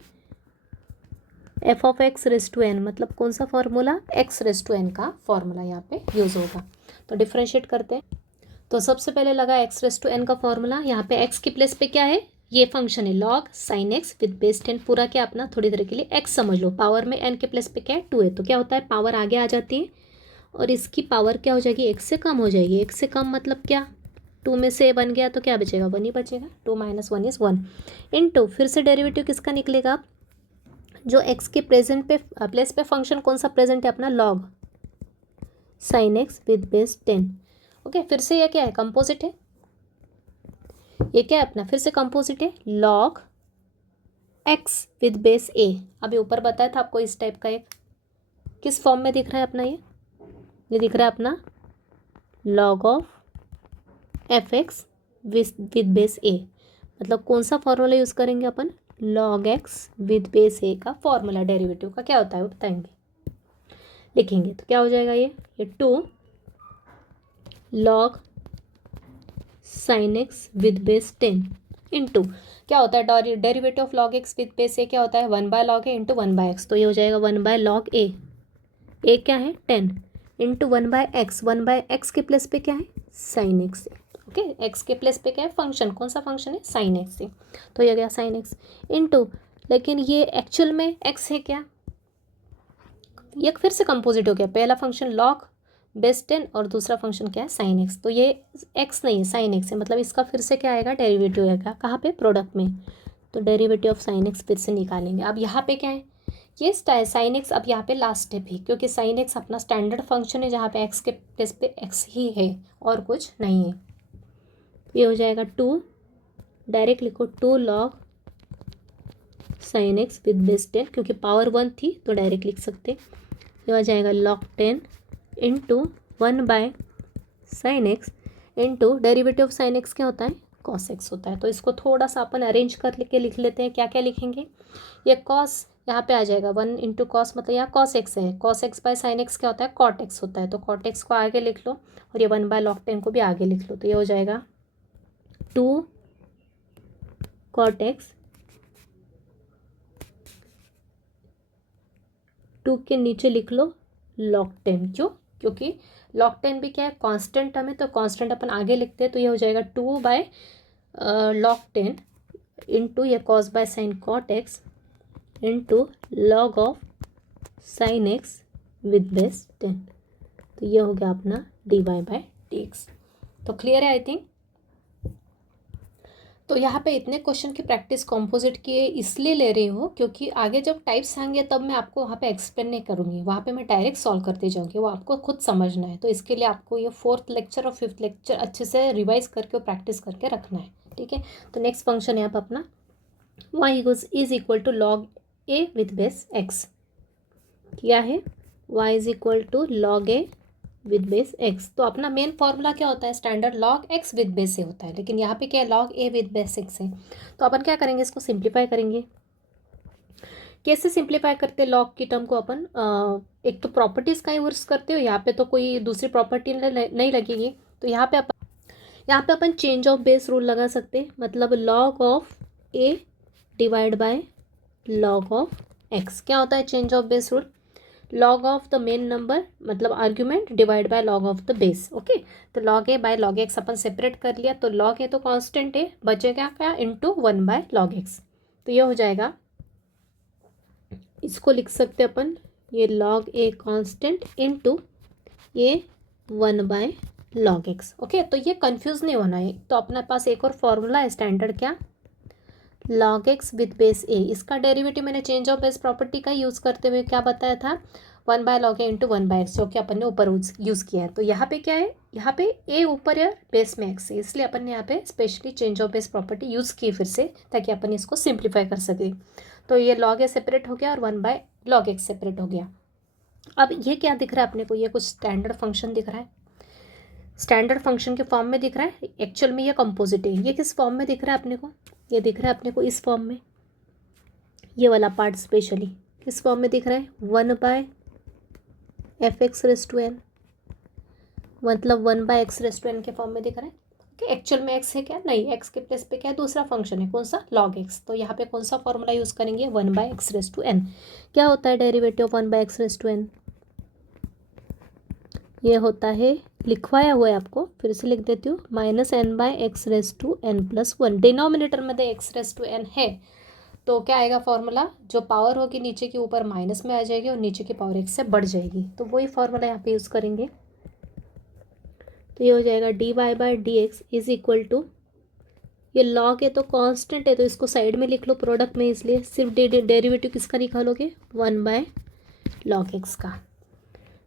f of x raise to n, मतलब कौन सा formula, x raise to n का फॉर्मूला यहाँ पे यूज़ होगा। तो डिफ्रेंशिएट करते हैं, तो सबसे पहले लगा एक्स रेस टू एन का फॉर्मूला, यहाँ पे एक्स के प्लेस पे क्या है, ये फंक्शन है log sine x with base 10, पूरा क्या अपना थोड़ी देर के लिए एक्स समझ लो, पावर में एन के प्लेस पे क्या है 2 है, तो क्या होता है पावर आगे आ जाती है, और इसकी पावर क्या हो जाएगी, एक्स से कम हो जाएगी। एक्स से कम मतलब क्या, 2 में से 1 गया तो क्या बचेगा, 1 ही बचेगा, 2 माइनस 1 इज 1 इंटू फिर से डेरिवेटिव किसका निकलेगा, जो एक्स के प्रेजेंट पे प्लेस पे फंक्शन कौन सा प्रेजेंट है अपना, log sine x with base 10। Okay, फिर से ये क्या है, कंपोजिट है, ये क्या है अपना फिर से कंपोजिट है, लॉग एक्स विद बेस ए। अभी ऊपर बताया था आपको इस टाइप का एक किस फॉर्म में दिख रहा है अपना, ये दिख रहा है अपना log of f x with base a, मतलब कौन सा फॉर्मूला यूज़ करेंगे अपन, log x with base a का फॉर्मूला, डेरिवेटिव का क्या होता है वो बताएंगे, लिखेंगे तो क्या हो जाएगा, ये 2 log sine x with base 10 into क्या होता है, derivative of log x with base a क्या होता है 1 by log a into 1 by x, तो ये हो जाएगा 1 बाय लॉग ए क्या है 10 इंटू 1 बाय एक्स के प्लेस पे क्या है साइन एक्स है। ओके, एक्स के प्लेस पे क्या है फंक्शन, कौन सा फंक्शन है साइन एक्स है, तो ये गया साइन एक्स इंटू, लेकिन ये एक्चुअल में एक्स है क्या, ये फिर से कंपोजिट हो गया, पहला फंक्शन लॉग बेस 10 और दूसरा फंक्शन क्या है साइन एक्स, तो ये एक्स नहीं है साइन एक्स है, मतलब इसका फिर से क्या आएगा डेरिवेटिव आएगा कहाँ पे प्रोडक्ट में, तो डेरिवेटिव ऑफ साइन एक्स फिर से निकालेंगे। अब यहाँ पे क्या है, ये साइन एक्स, अब यहाँ पे लास्ट स्टेप है, क्योंकि साइन एक्स अपना स्टैंडर्ड फंक्शन है जहाँ पे एक्स के प्लेस पे एक्स ही है और कुछ नहीं है। ये हो जाएगा 2, डायरेक्ट लिखो 2 log sine x with base 10, क्योंकि पावर 1 थी तो डायरेक्ट लिख सकते। ये आ जाएगा log 10 into 1/sin x into derivative of sine x क्या होता है, cos x होता है। तो इसको थोड़ा सा अपन अरेंज कर के लिख लेते हैं। क्या क्या लिखेंगे, ये cos यहाँ पे आ जाएगा 1 इंटू कॉस, मतलब यहाँ cos x है, cos x bye sine x क्या होता है, cot x होता है। तो cot x को आगे लिख लो और ये 1/log 10 को भी आगे लिख लो। तो ये हो जाएगा 2 cot x, 2 के नीचे लिख लो log 10। क्यों, क्योंकि log 10 भी क्या है, कांस्टेंट टर्म है, तो कांस्टेंट अपन आगे लिखते हैं। तो ये हो जाएगा 2/log 10 इंटू ये cos by sine cot x into log of sine x with base 10। तो ये हो गया अपना dy/dx। तो क्लियर है आई थिंक। तो यहाँ पे इतने क्वेश्चन की प्रैक्टिस कंपोजिट की इसलिए ले रही हूँ क्योंकि आगे जब टाइप्स आएंगे तब मैं आपको वहाँ पे एक्सप्लेन नहीं करूँगी, वहाँ पे मैं डायरेक्ट सॉल्व करते जाऊँगी, वो आपको खुद समझना है। तो इसके लिए आपको ये 4th लेक्चर और 5th लेक्चर अच्छे से रिवाइज करके और प्रैक्टिस करके रखना है, ठीक है। तो नेक्स्ट फंक्शन है आप अपना y is equal to log a with base x. क्या है, y is equal to log a with base x. तो अपना मेन फॉर्मूला क्या होता है, standard log x with base से होता है, लेकिन यहाँ पे क्या है, log a with base x है। तो अपन क्या करेंगे, इसको सिंप्लीफाई करेंगे। कैसे सिंप्लीफाई करते हैं लॉग की टर्म को अपन, एक तो प्रॉपर्टीज़ का यूज़ करते हो, यहाँ पे तो कोई दूसरी प्रॉपर्टी नहीं लगेगी। तो यहाँ पे अपन चेंज ऑफ बेस रूल लगा सकते हैं, मतलब log of a divide by log of x. क्या होता है change of base rule, log of the main number मतलब argument divide by log of the base. Okay, तो log a by log x अपन सेपरेट कर लिया, तो log ए तो कांस्टेंट है, बचेगा क्या, इंटू 1/log x। तो ये हो जाएगा, इसको लिख सकते अपन, ये लॉग ए कांस्टेंट इंटू ये 1/log x। ओके, तो ये कंफ्यूज नहीं होना है। तो अपने पास एक और फॉर्मूला है स्टैंडर्ड, क्या, log x विद बेस ए। इसका डेरिवेटिव मैंने चेंज ऑफ बेस प्रॉपर्टी का यूज़ करते हुए क्या बताया था, 1/log a इंटू 1/x, जो कि अपन ने ऊपर यूज़ किया है। तो यहाँ पे क्या है, यहाँ पे a ऊपर है बेस में x है, इसलिए अपन ने यहाँ पे specially change of base property use की फिर से, ताकि अपन इसको सिंप्लीफाई कर सके। तो ये log a सेपरेट हो गया और 1/log x सेपरेट हो गया। अब ये क्या दिख रहा है अपने को, ये कुछ स्टैंडर्ड फंक्शन दिख रहा है, स्टैंडर्ड फंक्शन के फॉर्म में दिख रहा है। एक्चुअल में ये कंपोजिट है। ये किस फॉर्म में दिख रहा है अपने को, ये दिख रहा है अपने को इस फॉर्म में, ये वाला पार्ट स्पेशली किस फॉर्म में दिख रहा है, 1/fx⁻n, मतलब 1/x⁻n के फॉर्म में दिख रहा है। ओके, एक्चुअल में x है क्या, नहीं, x के प्लेस पे क्या है, दूसरा फंक्शन है, कौन सा, log x। तो यहाँ पे कौन सा फॉर्मूला यूज़ करेंगे, 1/x⁻n। क्या होता है डेरिवेटिव ऑफ 1/x⁻n, ये होता है, लिखवाया हुआ है आपको, फिर से लिख देती हूँ, -n/x⁻n+1। डिनोमिनेटर में x⁻n है, तो क्या आएगा फॉर्मूला, जो पावर होगी नीचे के ऊपर माइनस में आ जाएगी और नीचे की पावर 1 से बढ़ जाएगी। तो वही फॉर्मूला यहाँ पे यूज़ करेंगे। तो ये हो जाएगा dy/dx इज इक्वल टू, ये लॉग है तो कांस्टेंट है, तो इसको साइड में लिख लो प्रोडक्ट में, इसलिए सिर्फ डेरिवेटिव किसका निकालोगे, 1/log x का।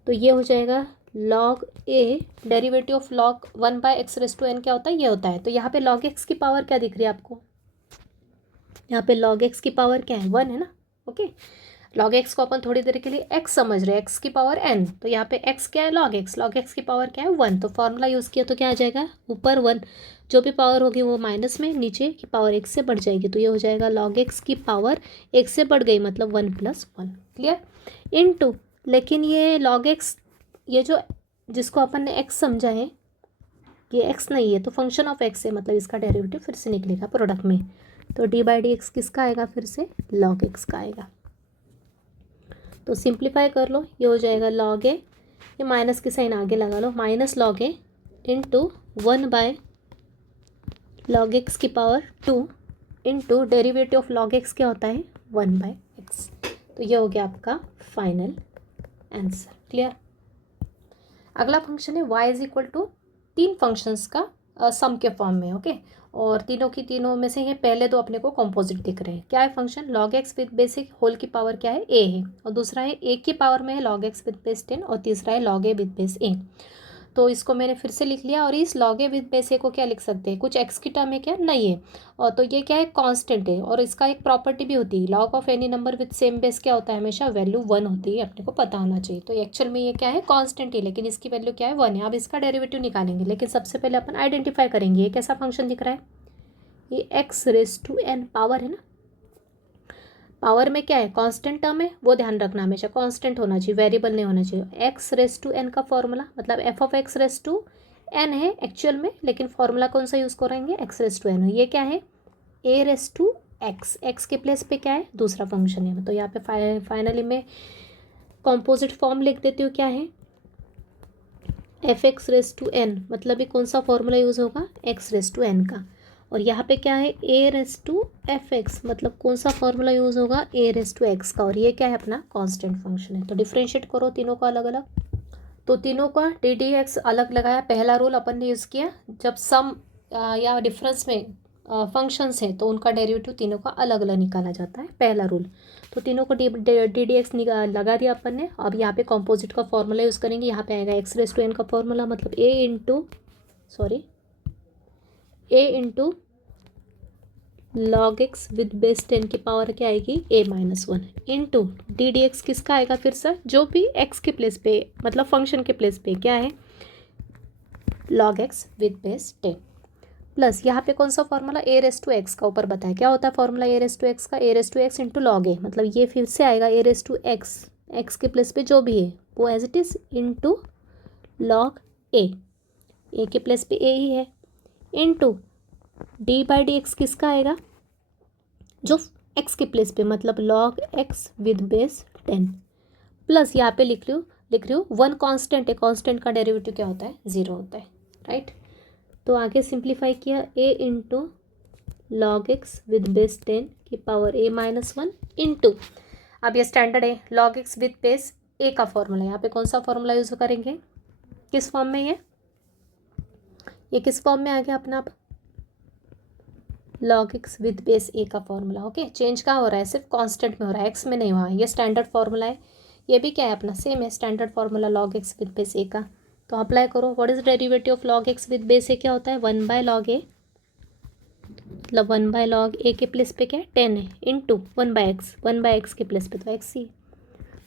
तो ये हो जाएगा log a, derivative of log 1/x⁻n क्या होता है, ये होता है। तो यहाँ पे log x की पावर क्या दिख रही है आपको, यहाँ पे log x की पावर क्या है, 1 है ना। ओके, log x को अपन थोड़ी देर के लिए x समझ रहे हैं, x की पावर n, तो यहाँ पे x क्या है, log x की पावर क्या है, 1। तो फॉर्मूला यूज़ किया तो क्या आ जाएगा, ऊपर 1, जो भी पावर होगी वो माइनस में, नीचे की पावर 1 से बढ़ जाएगी। तो ये हो जाएगा log x की पावर 1 से बढ़ गई, मतलब 1+1। क्लियर, इनटू, लेकिन ये log x, ये जो जिसको अपन ने x समझा है, ये x नहीं है, तो फंक्शन ऑफ x है, मतलब इसका डेरिवेटिव फिर से निकलेगा प्रोडक्ट में। तो dy/dx किसका आएगा, फिर से log x का आएगा। तो सिंप्लीफाई कर लो, ये हो जाएगा log a, ये माइनस की साइन आगे लगा लो, -log a into 1/log x की power 2 into derivative of log x क्या होता है, 1/x। तो ये हो गया आपका फाइनल आंसर। क्लियर। अगला फंक्शन है y is equal to 3 functions का सम के फॉर्म में। ओके, और तीनों में से ये पहले दो अपने को कंपोजिट दिख रहे हैं। क्या है function, log x with basic whole की पावर क्या है, a है, और दूसरा है a की पावर में है log x विद बेस 10, और तीसरा है log a with base a। तो इसको मैंने फिर से लिख लिया। और इस लॉग ए विद बेस ए को क्या लिख सकते हैं, कुछ एक्स की टर्म है क्या, नहीं है। और तो ये क्या है, कांस्टेंट है। और इसका एक प्रॉपर्टी भी होती है, log of any number with same base क्या होता है, हमेशा वैल्यू 1 होती है, अपने को पता होना चाहिए। तो एक्चुअल में ये क्या है, कांस्टेंट है, लेकिन इसकी वैल्यू क्या है, 1 है। अब इसका डेरिवेटिव निकालेंगे, लेकिन सबसे पहले अपन आइडेंटिफाई करेंगे ये कैसा फंक्शन दिख रहा है। ये x raise to n power है ना, पावर में क्या है, कांस्टेंट टर्म है, वो ध्यान रखना, हमेशा कांस्टेंट होना चाहिए, वेरिएबल नहीं होना चाहिए। एक्स रेस टू एन का फॉर्मूला मतलब f of x raise to n है एक्चुअल में, लेकिन फॉर्मूला कौन सा यूज़ करेंगे, एक्स रेस टू एन। ये क्या है, a raise to x, x के प्लेस पे क्या है, दूसरा फंक्शन है। तो यहाँ पे फाइनली मैं कॉम्पोजिट फॉर्म लिख देती हूँ, क्या है, f x raise to n, मतलब ये कौन सा फॉर्मूला यूज़ होगा, एक्स रेस टू एन का। और यहाँ पे क्या है, a raise to f x, मतलब कौन सा फॉर्मूला यूज़ होगा, ए रेस टू एक्स का। और ये क्या है, अपना कांस्टेंट फंक्शन है। तो डिफरेंशिएट करो तीनों को अलग अलग। तो तीनों का डी डी एक्स अलग लगाया। पहला रूल अपन ने यूज़ किया, जब सम या डिफरेंस में फंक्शंस हैं तो उनका डेरिवेटिव तीनों का अलग अलग निकाला जाता है, पहला रूल। तो तीनों को डी डी एक्स लगा दिया अपन ने। अब यहाँ पे कॉम्पोजिट का फॉर्मूला यूज़ करेंगे। यहाँ पे आएगा एक्स रेस टू एन का फॉर्मूला, मतलब a into log x with base 10 की पावर क्या आएगी, a minus 1 into d d x किसका आएगा, फिर से जो भी एक्स के प्लेस पे, मतलब फंक्शन के प्लेस पे क्या है, log x with base 10 plus यहाँ पे कौन सा formula, a raise to x का ऊपर बताया क्या होता है formula, a raise to x का, a raise to x into log a, मतलब ये फिर से आएगा a raise to x, x के प्लेस पे जो भी है वो as it is into log a के प्लेस पे ए ही है, into d by d x किसका आएगा, जो एक्स के प्लेस पे, मतलब log x with base 10 plus यहाँ पे लिख रही हूँ 1 कांस्टेंट है, कांस्टेंट का डेरिवेटिव क्या होता है, 0 होता है, राइट। तो आगे सिंप्लीफाई किया, a into log x with base 10 की पावर ए माइनस 1 इंटू, अब ये स्टैंडर्ड है, log x with base a का फॉर्मूला। यहाँ पे कौन सा फॉर्मूला यूज़ करेंगे, किस फॉर्म में ये किस फॉर्म में आ गया अपना, आप log x with base a का फॉर्मूला। ओके, चेंज कहाँ हो रहा है, सिर्फ कांस्टेंट में हो रहा है, एक्स में नहीं हुआ है। ये स्टैंडर्ड फॉर्मूला है, ये भी क्या है अपना सेम है, standard formula log x with base a का। तो अप्लाई करो, what is derivative of log x with base a, क्या होता है, 1 बाय लॉग ए, मतलब 1 बाय लॉग ए के प्लेस पे क्या है 10 है, इंटू 1 बाय एक्स के प्लेस पे तो एक्स ही,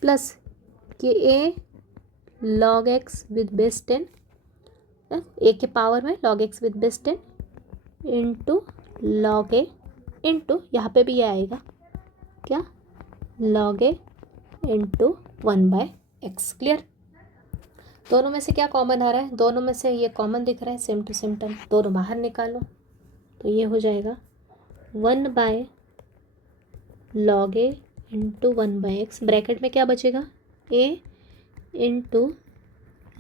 प्लस ये ए लॉग एक्स विद बेस 10, ए के पावर में log x with base 10 into log a into यहाँ पे भी ये आएगा क्या, log a into 1 by x. Clear, दोनों में से क्या कॉमन आ रहा है, दोनों में से ये कॉमन दिख रहा है, सेम टू सेम टर्म, दोनों बाहर निकालो तो ये हो जाएगा 1 by log a into 1 by x, bracket में क्या बचेगा, a into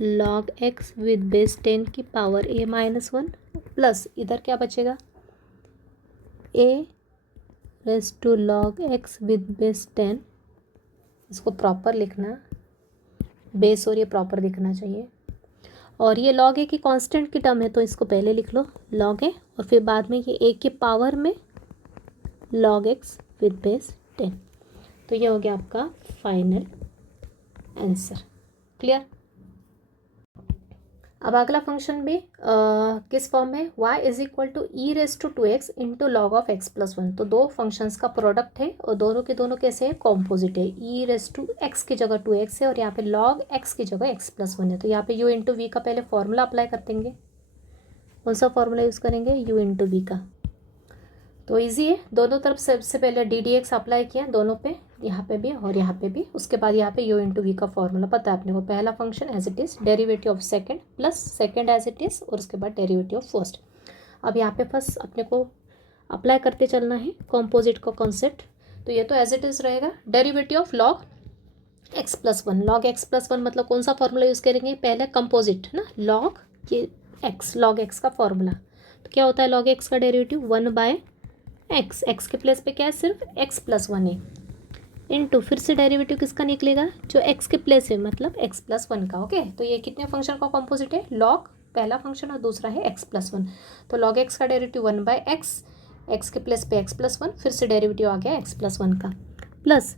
log x with base 10 की पावर ए माइनस 1 प्लस इधर क्या बचेगा, a raise to log x with base 10, इसको प्रॉपर लिखना, बेस और ये प्रॉपर दिखना चाहिए। और ये लॉग ए की कांस्टेंट की टर्म है तो इसको पहले लिख लो लॉग ए, और फिर बाद में ये ए के पावर में लॉग एक्स विद बेस 10। तो ये हो गया आपका फाइनल आंसर। क्लियर, अब अगला फंक्शन भी किस फॉर्म में, y is equal to e raise to 2x into log of x plus 1। तो दो फंक्शंस का प्रोडक्ट है और दोनों के दोनों कैसे है, कॉम्पोजिट है। ई रेस टू एक्स की जगह 2x है और यहाँ पे लॉग एक्स की जगह x प्लस 1 है। तो यहाँ पे u इंटू वी का पहले फॉर्मूला अप्लाई कर देंगे। कौन सा फॉर्मूला यूज़ करेंगे, u इंटू वी का। तो ईजी है, दोनों तरफ सबसे पहले डी डी एक्स अप्लाई किया दोनों पे, यहाँ पे भी और यहाँ पे भी। उसके बाद यहाँ पे u इंटू वी का फॉर्मूला पता है अपने को, पहला function as it is derivative of second plus second as it is, और उसके बाद डेरिवेटिव ऑफ फर्स्ट। अब यहाँ पे फर्स्ट अपने को अप्लाई करते चलना है कॉम्पोजिट का कॉन्सेप्ट। तो ये तो एज इट इज़ रहेगा, derivative of log x plus 1, log x plus 1 मतलब कौन सा फॉर्मूला यूज़ करेंगे, पहले कंपोजिट है ना, लॉग ये एक्स, लॉग एक्स का फॉर्मूला। तो क्या होता है लॉग एक्स का डेरिवेटिव 1 बाय एक्स, एक्स के प्लेस पे क्या है, सिर्फ एक्स प्लस 1 है, इंटू फिर से डेरिवेटिव किसका निकलेगा, जो एक्स के प्लेस है, मतलब एक्स प्लस 1 का। ओके, तो ये कितने फंक्शन का कॉम्पोजिट है, लॉग पहला फंक्शन और दूसरा है एक्स प्लस 1। तो लॉग एक्स का डेरिवेटिव 1 बाय एक्स, एक्स के प्लेस पे एक्स प्लस 1, फिर से डेरिवेटिव आ गया एक्स प्लस 1 का, प्लस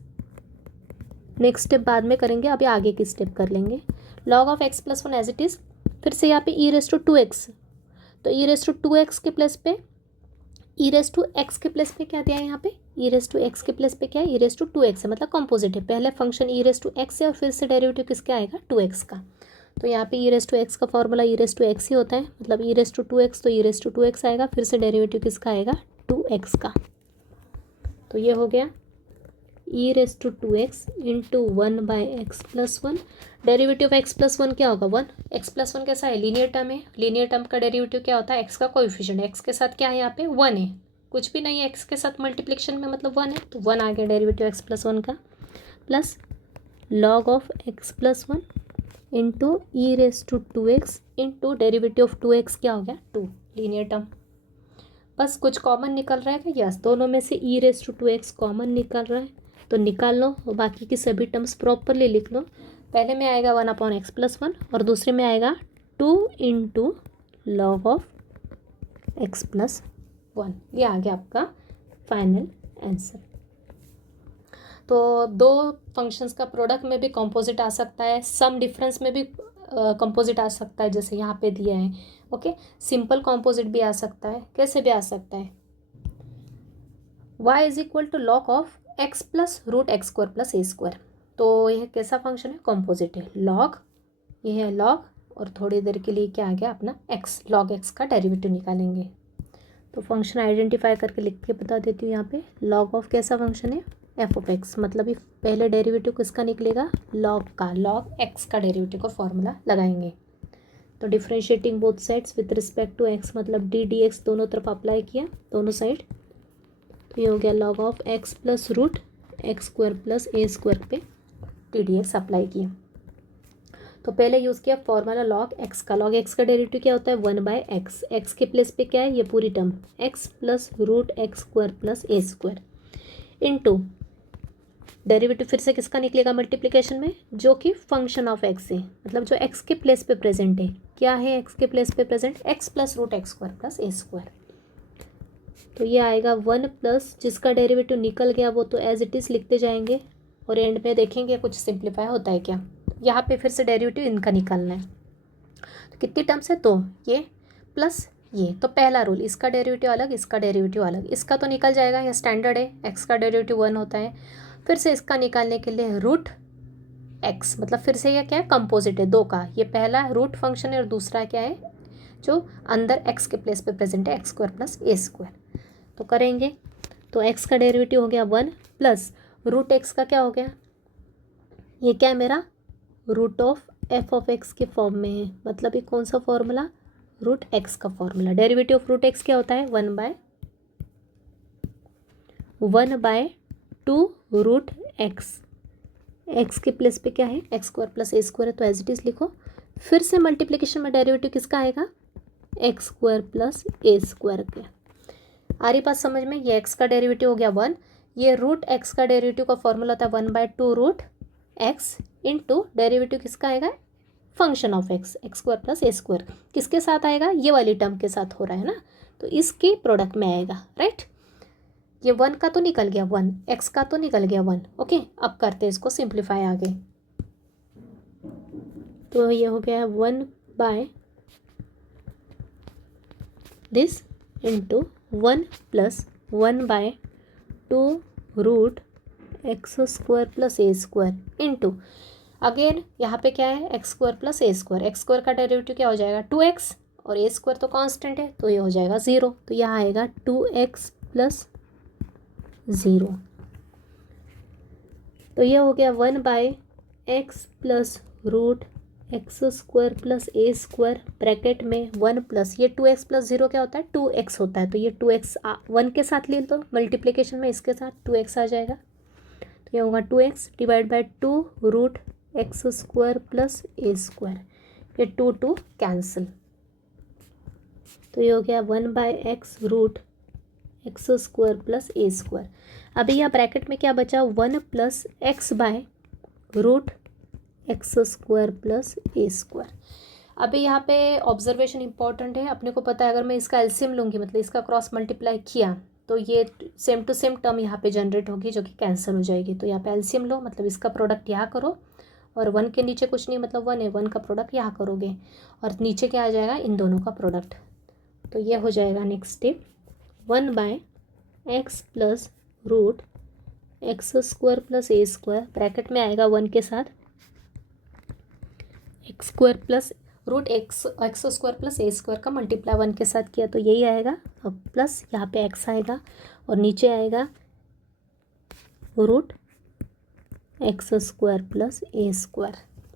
नेक्स्ट स्टेप बाद में करेंगे, अभी आगे की स्टेप कर लेंगे। Log of x plus 1 as it is फिर से यहाँ पे e raise to two x, तो e raise to two x के प्लेस पे ई रेस टू एक्स के प्लेस पे क्या दिया है यहाँ पे, ई रेस टू एक्स के प्लेस पे क्या है, e raise to two x है, मतलब कंपोजिट है। पहले function e raise to x है और फिर से डेरिवेटिव किसका आएगा, टू एक्स का। तो यहाँ पे ई रेस टू एक्स का formula e raise to x ही होता है, मतलब e raise to two x, तो e raise to two x आएगा, फिर से डेरिवेटिव किसका आएगा, टू एक्स का। तो ये हो गया e raise to two x into one by x plus one. Derivative of x plus one क्या होगा, वन। एक्स प्लस वन कैसा है, लीनियर टर्म है, लीनियर टर्म का डेरिवेटिव क्या होता है, एक्स का कोएफिशिएंट, एक्स के साथ क्या है यहाँ पे, वन है, कुछ भी नहीं है एक्स के साथ मल्टीप्लिकेशन में, मतलब वन है, तो वन आ गया डेरिवेटिव एक्स प्लस वन का, plus log of x plus one into e raise to two x into derivative of two x क्या हो गया, टू, लीनियर टर्म। बस कुछ कॉमन निकल रहा है क्या, यस, दोनों में से e raise to two x common निकल रहा है, तो निकाल लो और बाकी की सभी टर्म्स प्रॉपरली लिख लो। पहले में आएगा one upon x plus one और दूसरे में आएगा two into log of x plus one. ये आ गया आपका फाइनल आंसर। तो दो फंक्शंस का प्रोडक्ट में भी कंपोजिट आ सकता है, सम डिफरेंस में भी कंपोजिट आ सकता है, जैसे यहाँ पे दिया है। ओके, सिंपल कंपोजिट भी आ सकता है, कैसे भी आ सकता है, y is equal to log of x plus root x square plus a square. तो यह कैसा फंक्शन है, कंपोजिट है, लॉग, ये है लॉग, और थोड़ी देर के लिए क्या आ गया अपना एक्स, लॉग एक्स का डेरिवेटिव निकालेंगे। तो फंक्शन आइडेंटिफाई करके लिख के बता देती हूँ यहाँ पे, लॉग ऑफ कैसा फंक्शन है, एफ ऑफ एक्स, मतलब ये पहले डेरिवेटिव किसका निकलेगा, लॉग का, लॉग एक्स का डेरिवेटिव का फॉर्मूला लगाएंगे। तो differentiating both sides with respect to x, मतलब डी डी एक्स दोनों तरफ अप्लाई किया, दोनों साइड, तो ये हो गया log of x plus root x square plus a square पे टी डी एक्स अप्लाई किया। तो पहले यूज़ किया फॉर्मूला लॉग एक्स का, लॉग एक्स का डेरिवेटिव क्या होता है, वन बाय एक्स, एक्स के प्लेस पे क्या है, ये पूरी term x plus root x square plus a square into derivative फिर से किसका निकलेगा मल्टीप्लिकेशन में, जो कि फंक्शन ऑफ एक्स है, मतलब जो एक्स के प्लेस पे प्रेजेंट है, क्या है एक्स के प्लेस पे present, x plus root x square plus a square. तो ये आएगा वन प्लस, जिसका डेरिवेटिव निकल गया वो तो एज इट इज़ लिखते जाएंगे और एंड में देखेंगे कुछ सिंप्लीफाई होता है क्या। यहाँ पे फिर से डेरिवेटिव इनका निकालना है, तो कितनी टर्म्स है, तो ये प्लस ये, तो पहला रूल, इसका डेरिवेटिव अलग, इसका डेरिवेटिव अलग, इसका तो निकल जाएगा, यह स्टैंडर्ड है, एक्स का डेरिवेटिव वन होता है। फिर से इसका निकालने के लिए रूट एक्स, मतलब फिर से यह क्या है, कंपोजिट है दो का, ये पहला रूट फंक्शन है और दूसरा क्या है, जो अंदर एक्स के प्लेस पे प्रेजेंट है, x square plus a square. तो करेंगे, तो एक्स का डेरिवेटिव हो गया वन प्लस रूट एक्स का क्या हो गया, ये क्या है मेरा root of f of x के फॉर्म में है, मतलब ये कौन सा फॉर्मूला, रूट एक्स का formula. Derivative of root x क्या होता है, one by two root x, x के प्लेस पे क्या है, x square plus a square है, तो एज इट इज़ लिखो। फिर से मल्टीप्लिकेशन में डेरिवेटिव किसका आएगा, x square plus a square का। आ रही बात समझ में, ये एक्स का डेरिवेटिव हो गया वन, ये रूट एक्स का डेरिवेटिव का फॉर्मूला था one by two root x into derivative किसका आएगा, function of x, x square plus a square, किसके साथ आएगा, ये वाली टर्म के साथ हो रहा है ना, तो इसके प्रोडक्ट में आएगा, राइट। ये वन का तो निकल गया वन, एक्स का तो निकल गया वन। ओके, अब करते हैं इसको सिंप्लीफाई आगे। तो ये हो गया one by this into one plus one by two root x square plus a square into again यहाँ पे क्या है, x square plus a square, x square का डेरिवेटिव क्या हो जाएगा, टू एक्स, और ए स्क्वायर तो कांस्टेंट है, तो ये हो जाएगा ज़ीरो, तो यहाँ आएगा टू एक्स प्लस ज़ीरो। तो ये हो गया one by x plus root x square plus a square bracket में वन प्लस ये टू एक्स प्लस ज़ीरो क्या होता है, टू एक्स होता है, तो ये टू एक्स वन के साथ ले लो मल्टीप्लिकेशन में, इसके साथ टू एक्स आ जाएगा, तो ये होगा two x divide by two root x square plus a square, ये टू टू कैंसिल, तो ये हो गया one by x root x square plus a square. अभी यहाँ ब्रैकेट में क्या बचा, one plus x by root x square plus a square. अभी यहाँ पे ऑब्जर्वेशन इंपॉर्टेंट है, अपने को पता है अगर मैं इसका एलसीएम लूँगी, मतलब इसका क्रॉस मल्टीप्लाई किया, तो ये सेम टू सेम टर्म यहाँ पे जनरेट होगी जो कि कैंसिल हो जाएगी। तो यहाँ पे एलसीएम लो, मतलब इसका प्रोडक्ट यहाँ करो और 1 के नीचे कुछ नहीं मतलब 1 है, 1 का प्रोडक्ट यहाँ करोगे और नीचे क्या आ जाएगा, इन दोनों का प्रोडक्ट। तो ये हो जाएगा next step 1/x plus root x square plus a square, bracket में आएगा 1 के साथ x square plus root x square plus a square का मल्टीप्लाई 1 के साथ किया तो यही आएगा। अब प्लस यहाँ पे x आएगा और नीचे आएगा root x square plus a square.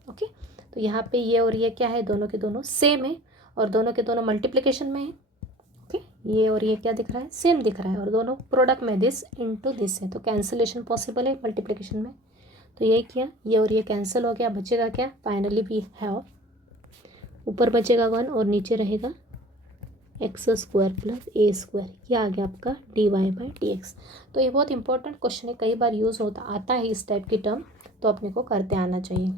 Okay, तो यहाँ पे ये और ये क्या है, दोनों के दोनों सेम है और दोनों के दोनों मल्टीप्लिकेशन में है। ओके, ये और ये क्या दिख रहा है, सेम दिख रहा है और दोनों प्रोडक्ट में दिस इनटू दिस है, तो कैंसिलेशन पॉसिबल है मल्टीप्लिकेशन में। तो ये किया, ये और ये कैंसिल हो गया, बचेगा क्या, फाइनली वी हैव, ऊपर बचेगा 1 और नीचे रहेगा x square plus a square, ये आ गया आपका dy/dx। तो ये बहुत इंपॉर्टेंट क्वेश्चन है, कई बार यूज़ आता है इस टाइप की टर्म, तो अपने को करते आना चाहिए।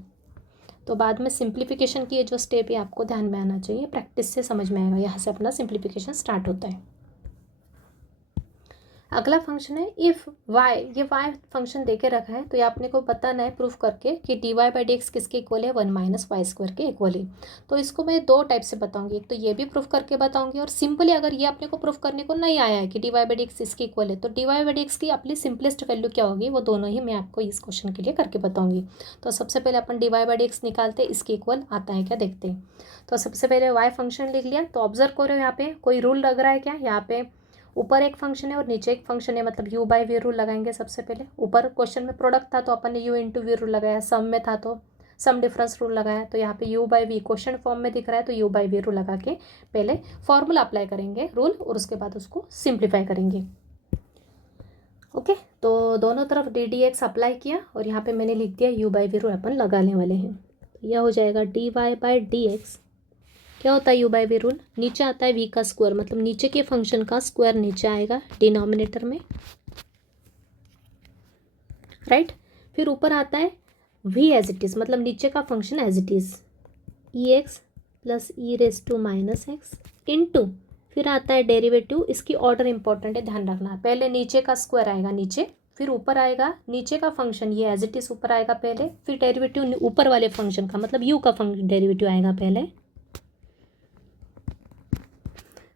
तो बाद में सिंप्लीफिकेशन की ये जो स्टेप है आपको ध्यान में आना चाहिए, प्रैक्टिस से समझ में आएगा, यहाँ से अपना सिंप्लीफिकेशन स्टार्ट होता है। अगला फंक्शन है इफ़ y, ये y फंक्शन देके रखा है तो ये आपने को बताना है प्रूफ करके कि dy/dx किसके इक्वल है, 1 - y² के इक्वल है। तो इसको मैं दो टाइप से बताऊंगी, एक तो ये भी प्रूफ करके बताऊंगी और सिंपली अगर ये अपने को प्रूफ करने को नहीं आया है कि dy/dx इसके इक्वल है तो dy/dx की अपनी सिंपलेस्ट वैल्यू क्या होगी, वो दोनों ही मैं आपको इस क्वेश्चन के लिए करके बताऊँगी। तो सबसे पहले अपन dy/dx निकालते हैं, इसके इक्वल आता है क्या देखते हैं। तो सबसे पहले y फंक्शन लिख लिया, तो ऑब्जर्व करो यहाँ पे कोई रूल लग रहा है क्या, यहाँ पे ऊपर एक फंक्शन है और नीचे एक फंक्शन है, मतलब u/v रूल लगाएंगे। सबसे पहले ऊपर क्वेश्चन में प्रोडक्ट था तो अपन ने u × v रूल लगाया, सम में था तो सम डिफरेंस रूल लगाया, तो यहाँ पे u/v क्वेश्चन फॉर्म में दिख रहा है तो u/v रूल लगा के पहले फॉर्मूला अप्लाई करेंगे रूल और उसके बाद उसको सिंप्लीफाई करेंगे। ओके, तो दोनों तरफ ddx अप्लाई किया और यहाँ पे मैंने लिख दिया u/v रूल अपन लगाने वाले हैं। यह हो जाएगा dy/dx, क्या होता है u/v रूल, नीचे आता है v का स्क्वायर, मतलब नीचे के फंक्शन का स्क्वायर नीचे आएगा डिनोमिनेटर में, राइट। फिर ऊपर आता है v एज इट इज़, मतलब नीचे का function as it is ex plus e⁻⁻x into, फिर आता है डेरिवेटिव, इसकी ऑर्डर इंपॉर्टेंट है, ध्यान रखना, पहले नीचे का स्क्वायर आएगा नीचे, फिर ऊपर आएगा नीचे का फंक्शन ये एज इट इज़ ऊपर आएगा पहले, फिर डेरिवेटिव ऊपर वाले फंक्शन का मतलब u का फंक्शन डेरिवेटिव आएगा पहले,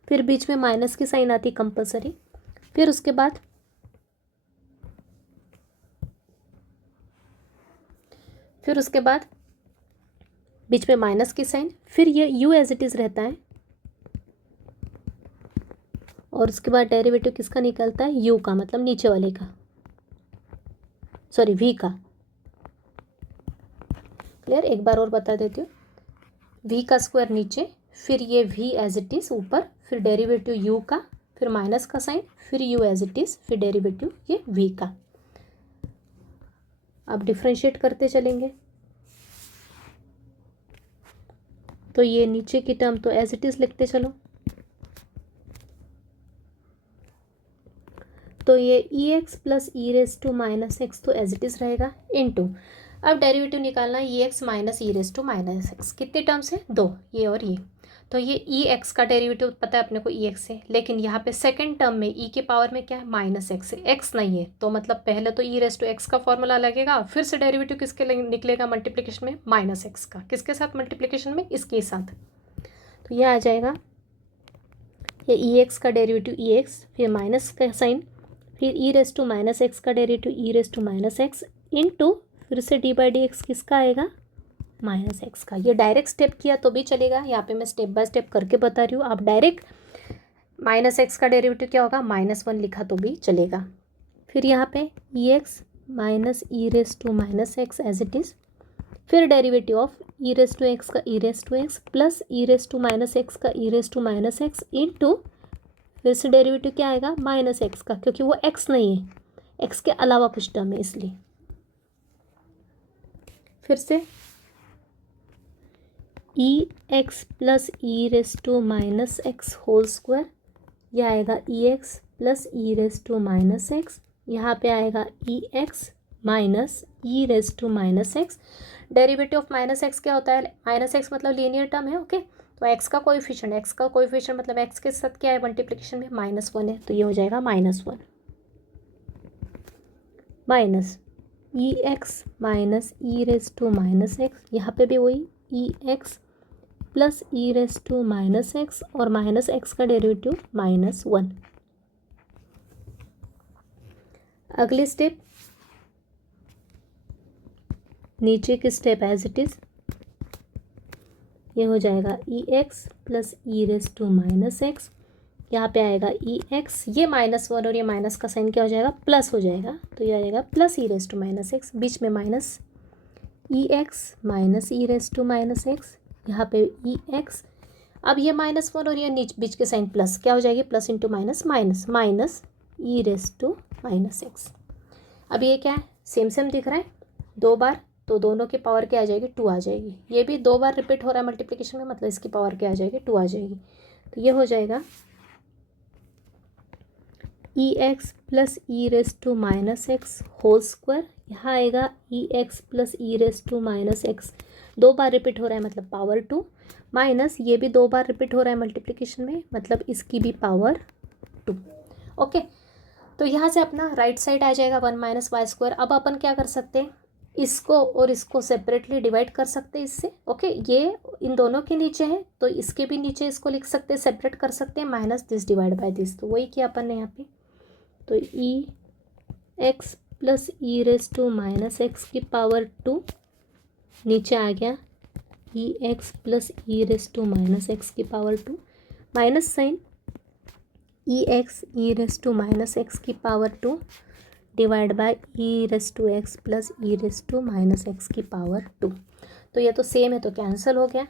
फिर बीच में माइनस की साइन आती कंपलसरी, फिर उसके बाद बीच में माइनस की साइन, फिर ये u एज इट इज़ रहता है और उसके बाद डेरिवेटिव किसका निकलता है, u का, मतलब नीचे वाले का, सॉरी v का। क्लियर, एक बार और बता देती हूँ, v का स्क्वायर नीचे, फिर ये v एज इट इज़ ऊपर, फिर डेरिवेटिव u का, फिर माइनस का साइन, फिर u एज इट इज़, फिर डेरिवेटिव ये v का। अब डिफ्रेंशिएट करते चलेंगे, तो ये नीचे की टर्म तो एज इट इज़ लिखते चलो, तो ये ex प्लस e⁻⁻x तो एज इट इज़ रहेगा इनटू, अब डेरिवेटिव निकालना है ex माइनस e⁻⁻x, कितने टर्म्स है, दो, ये और ये, तो ये ex का डेरिवेटिव पता है अपने को ex है, लेकिन यहाँ पे सेकंड टर्म में e के पावर में क्या है -x है, x नहीं है, तो मतलब पहले तो e⁻x का फॉर्मूला लगेगा, फिर से डेरिवेटिव किसके निकलेगा मल्टीप्लिकेशन में -x का, किसके साथ मल्टीप्लिकेशन में, इसके साथ, तो यह आ जाएगा ये ex का डेरिवेटिव ex, फिर माइनस का साइन, फिर e⁻⁻x का डेरिवेटिव e⁻⁻x इनटू, फिर से d/dx किसका आएगा, -x का। ये डायरेक्ट स्टेप किया तो भी चलेगा, यहाँ पे मैं स्टेप बाय स्टेप करके बता रही हूँ, आप डायरेक्ट -x का डेरिवेटिव क्या होगा, -1 लिखा तो भी चलेगा। फिर यहाँ पे ex minus e⁻⁻x as it is, फिर डेरिवेटिव ऑफ e⁻x का e⁻x प्लस e⁻x का e⁻x इनटू, फिर से डेरिवेटिव क्या आएगा, -x का, क्योंकि वो x नहीं है, x के अलावा कुछ टर्म है इसलिए, फिर से ex plus e⁻x whole square, यह आएगा ex प्लस e⁻x, यहाँ पे आएगा ex minus e⁻x, derivative of -x क्या होता है, -x मतलब लीनियर टर्म है, ओके, तो x का कोएफिशिएंट मतलब x के साथ क्या है मल्टीप्लिकेशन में -1 है, तो ये हो जाएगा -1 minus e x minus e raise to minus x, यहाँ पे भी वही e x plus e raise to minus x और माइनस एक्स का डेरिवेटिव -1। अगली स्टेप, नीचे की स्टेप एज इट इज़, ये हो जाएगा e x plus e raise to minus x, यहाँ पे आएगा ई एक्स, ये -1 और ये माइनस का साइन क्या हो जाएगा, प्लस हो जाएगा, तो ये आ जाएगा plus e raise to minus x, बीच में minus e x minus e raise to minus x, यहाँ पे ई एक्स, अब ये -1 और ये बीच के साइन प्लस क्या हो जाएगी, plus into minus minus minus e raise to minus x. अब ये क्या है, सेम सेम दिख रहा है, 2 बार, तो दोनों की पावर क्या आ जाएगी, 2 आ जाएगी। ये भी 2 बार रिपीट हो रहा है मल्टीप्लिकेशन में, मतलब इसकी पावर क्या आ जाएगी, 2 आ जाएगी। तो ये हो जाएगा e x plus e raise to minus x whole square, यहाँ आएगा e x plus e raise to minus x, 2 बार रिपीट हो रहा है मतलब पावर 2, माइनस ये भी 2 बार रिपीट हो रहा है मल्टीप्लिकेशन में, मतलब इसकी भी पावर 2। ओके, तो यहाँ से अपना राइट साइड आ जाएगा 1 माइनस वाई स्क्वायर। अब अपन क्या कर सकते हैं, इसको और इसको सेपरेटली डिवाइड कर सकते हैं इससे। ओके, ये इन दोनों के नीचे है तो इसके भी नीचे इसको लिख सकते हैं, सेपरेट कर सकते हैं, minus this divide by this, तो वही किया अपन ने यहाँ पे। तो e x plus e raise to minus x की पावर 2 नीचे आ गया e x plus e raise to minus x की power 2, minus sine e x e raise to minus x की power 2 divide by e raise to x plus e raise to minus x की power 2। तो ये तो same है तो cancel हो गया,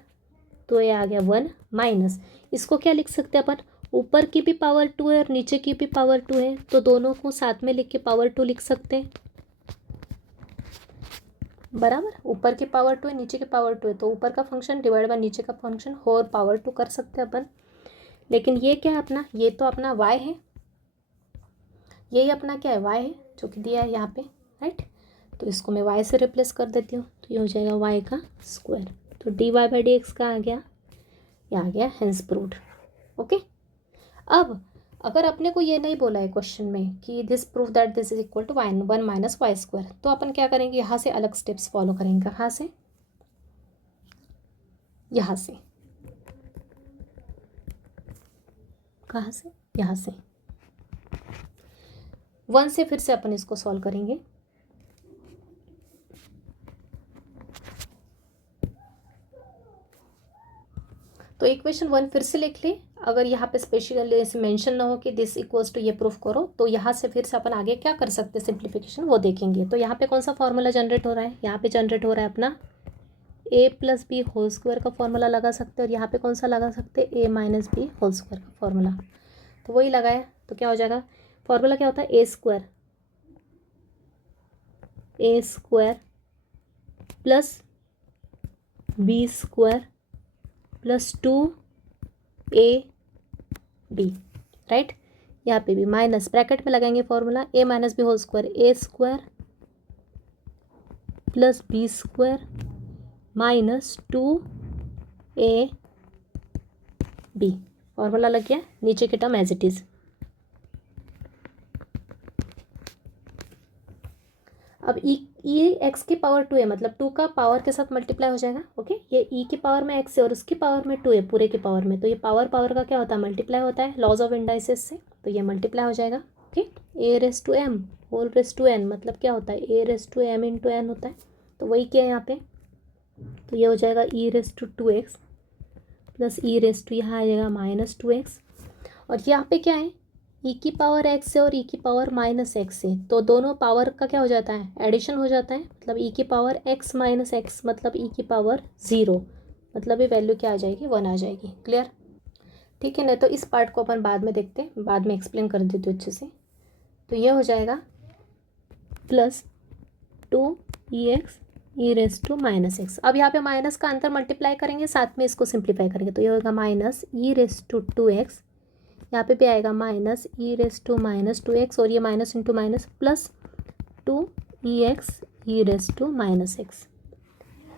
तो ये आ गया 1 माइनस, इसको क्या लिख सकते हैं अपन, ऊपर की भी पावर 2 है और नीचे की भी पावर 2 है, तो दोनों को साथ में लिख के पावर 2 लिख सकते हैं, बराबर। ऊपर की पावर 2 है, नीचे की पावर 2 है, तो ऊपर का फंक्शन डिवाइड बाय नीचे का फंक्शन और पावर 2 कर सकते हैं अपन। लेकिन ये क्या है अपना, ये तो अपना y है, यही अपना क्या है, y है जो कि दिया है यहाँ पे, राइट। तो इसको मैं y से रिप्लेस कर देती हूँ, तो ये हो जाएगा y का स्क्वायर, तो dy बाई डी एक्स का आ गया, ये आ गया हेंस प्रूव्ड। ओके, अब अगर अपने को ये नहीं बोला है क्वेश्चन में कि this proof that this is equal to 1 minus y square, तो अपन क्या करेंगे, यहाँ से अलग स्टेप्स फॉलो करेंगे। कहाँ से, यहाँ से, कहाँ से, यहाँ से 1 से फिर से अपन इसको सॉल्व करेंगे। तो इक्वेशन 1 फिर से लिख ले, अगर यहाँ पे स्पेशली मेंशन ना हो कि दिस इक्वल्स टू ये प्रूफ करो, तो यहाँ से फिर से अपन आगे क्या कर सकते हैं, सिंप्लीफिकेशन वो देखेंगे। तो यहाँ पे कौन सा फॉर्मूला जनरेट हो रहा है, यहाँ पे जनरेट हो रहा है अपना a plus b whole square का फॉर्मूला लगा सकते हैं, और यहाँ पे कौन सा लगा सकते हैं, a minus b whole square का फॉर्मूला, तो वही लगाया। तो क्या हो जाएगा, फॉर्मूला क्या होता है, a square plus b square plus 2ab, right. यहाँ पे भी माइनस ब्रैकेट में लगाएंगे formula, a minus b whole square, a square plus b square minus 2ab, formula लग गया, नीचे के टर्म एज इट इज। अब ई एक्स की पावर 2 है, मतलब 2 का पावर के साथ मल्टीप्लाई हो जाएगा। ओके, ये ई की पावर में एक्स है और उसकी पावर में 2 है, पूरे की पावर में, तो ये पावर का क्या होता है, मल्टीप्लाई होता है लॉज ऑफ इंडाइसिस से, तो ये मल्टीप्लाई हो जाएगा। Okay, a raise to m whole raise to n, मतलब क्या होता है, a raise to m into n होता है, तो वही क्या है यहाँ पे, तो ये हो जाएगा e raise to 2x plus e raise to, यहाँ आ जाएगा माइनस 2x, और यहाँ पे क्या है, ई की पावर x है और ई की पावर माइनस एक्स है, तो दोनों पावर का क्या हो जाता है, एडिशन हो जाता है, मतलब ई की पावर x माइनस एक्स मतलब ई की पावर 0, मतलब ये वैल्यू क्या आ जाएगी, 1 आ जाएगी। क्लियर, ठीक है ना। तो इस पार्ट को अपन बाद में देखते हैं, बाद में एक्सप्लेन कर देते हो अच्छे से। तो ये हो जाएगा plus 2ex e raise to minus x, अब यहाँ पे माइनस का अंतर मल्टीप्लाई करेंगे, साथ में इसको सिंप्लीफाई करेंगे, तो ये होगा minus e raise to 2x, यहाँ पे भी आएगा minus e raise to minus 2x, और ये minus into minus plus 2ex e raise to minus x,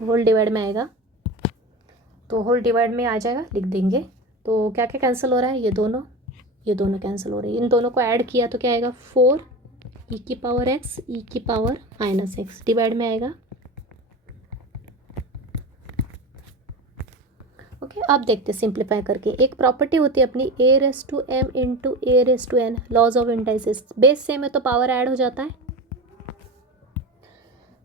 whole divide में आएगा, तो होल डिवाइड में आ जाएगा, लिख देंगे। तो क्या क्या कैंसिल हो रहा है, ये दोनों कैंसिल हो रहे हैं, इन दोनों को ऐड किया तो क्या आएगा, 4 ई की पावर एक्स ई की पावर माइनस एक्स डिवाइड में आएगा। ओके अब देखते सिंप्लीफाई करके। एक प्रॉपर्टी होती है अपनी a raise to m into a raise to n, laws of indices. Base same है तो पावर ऐड हो जाता है,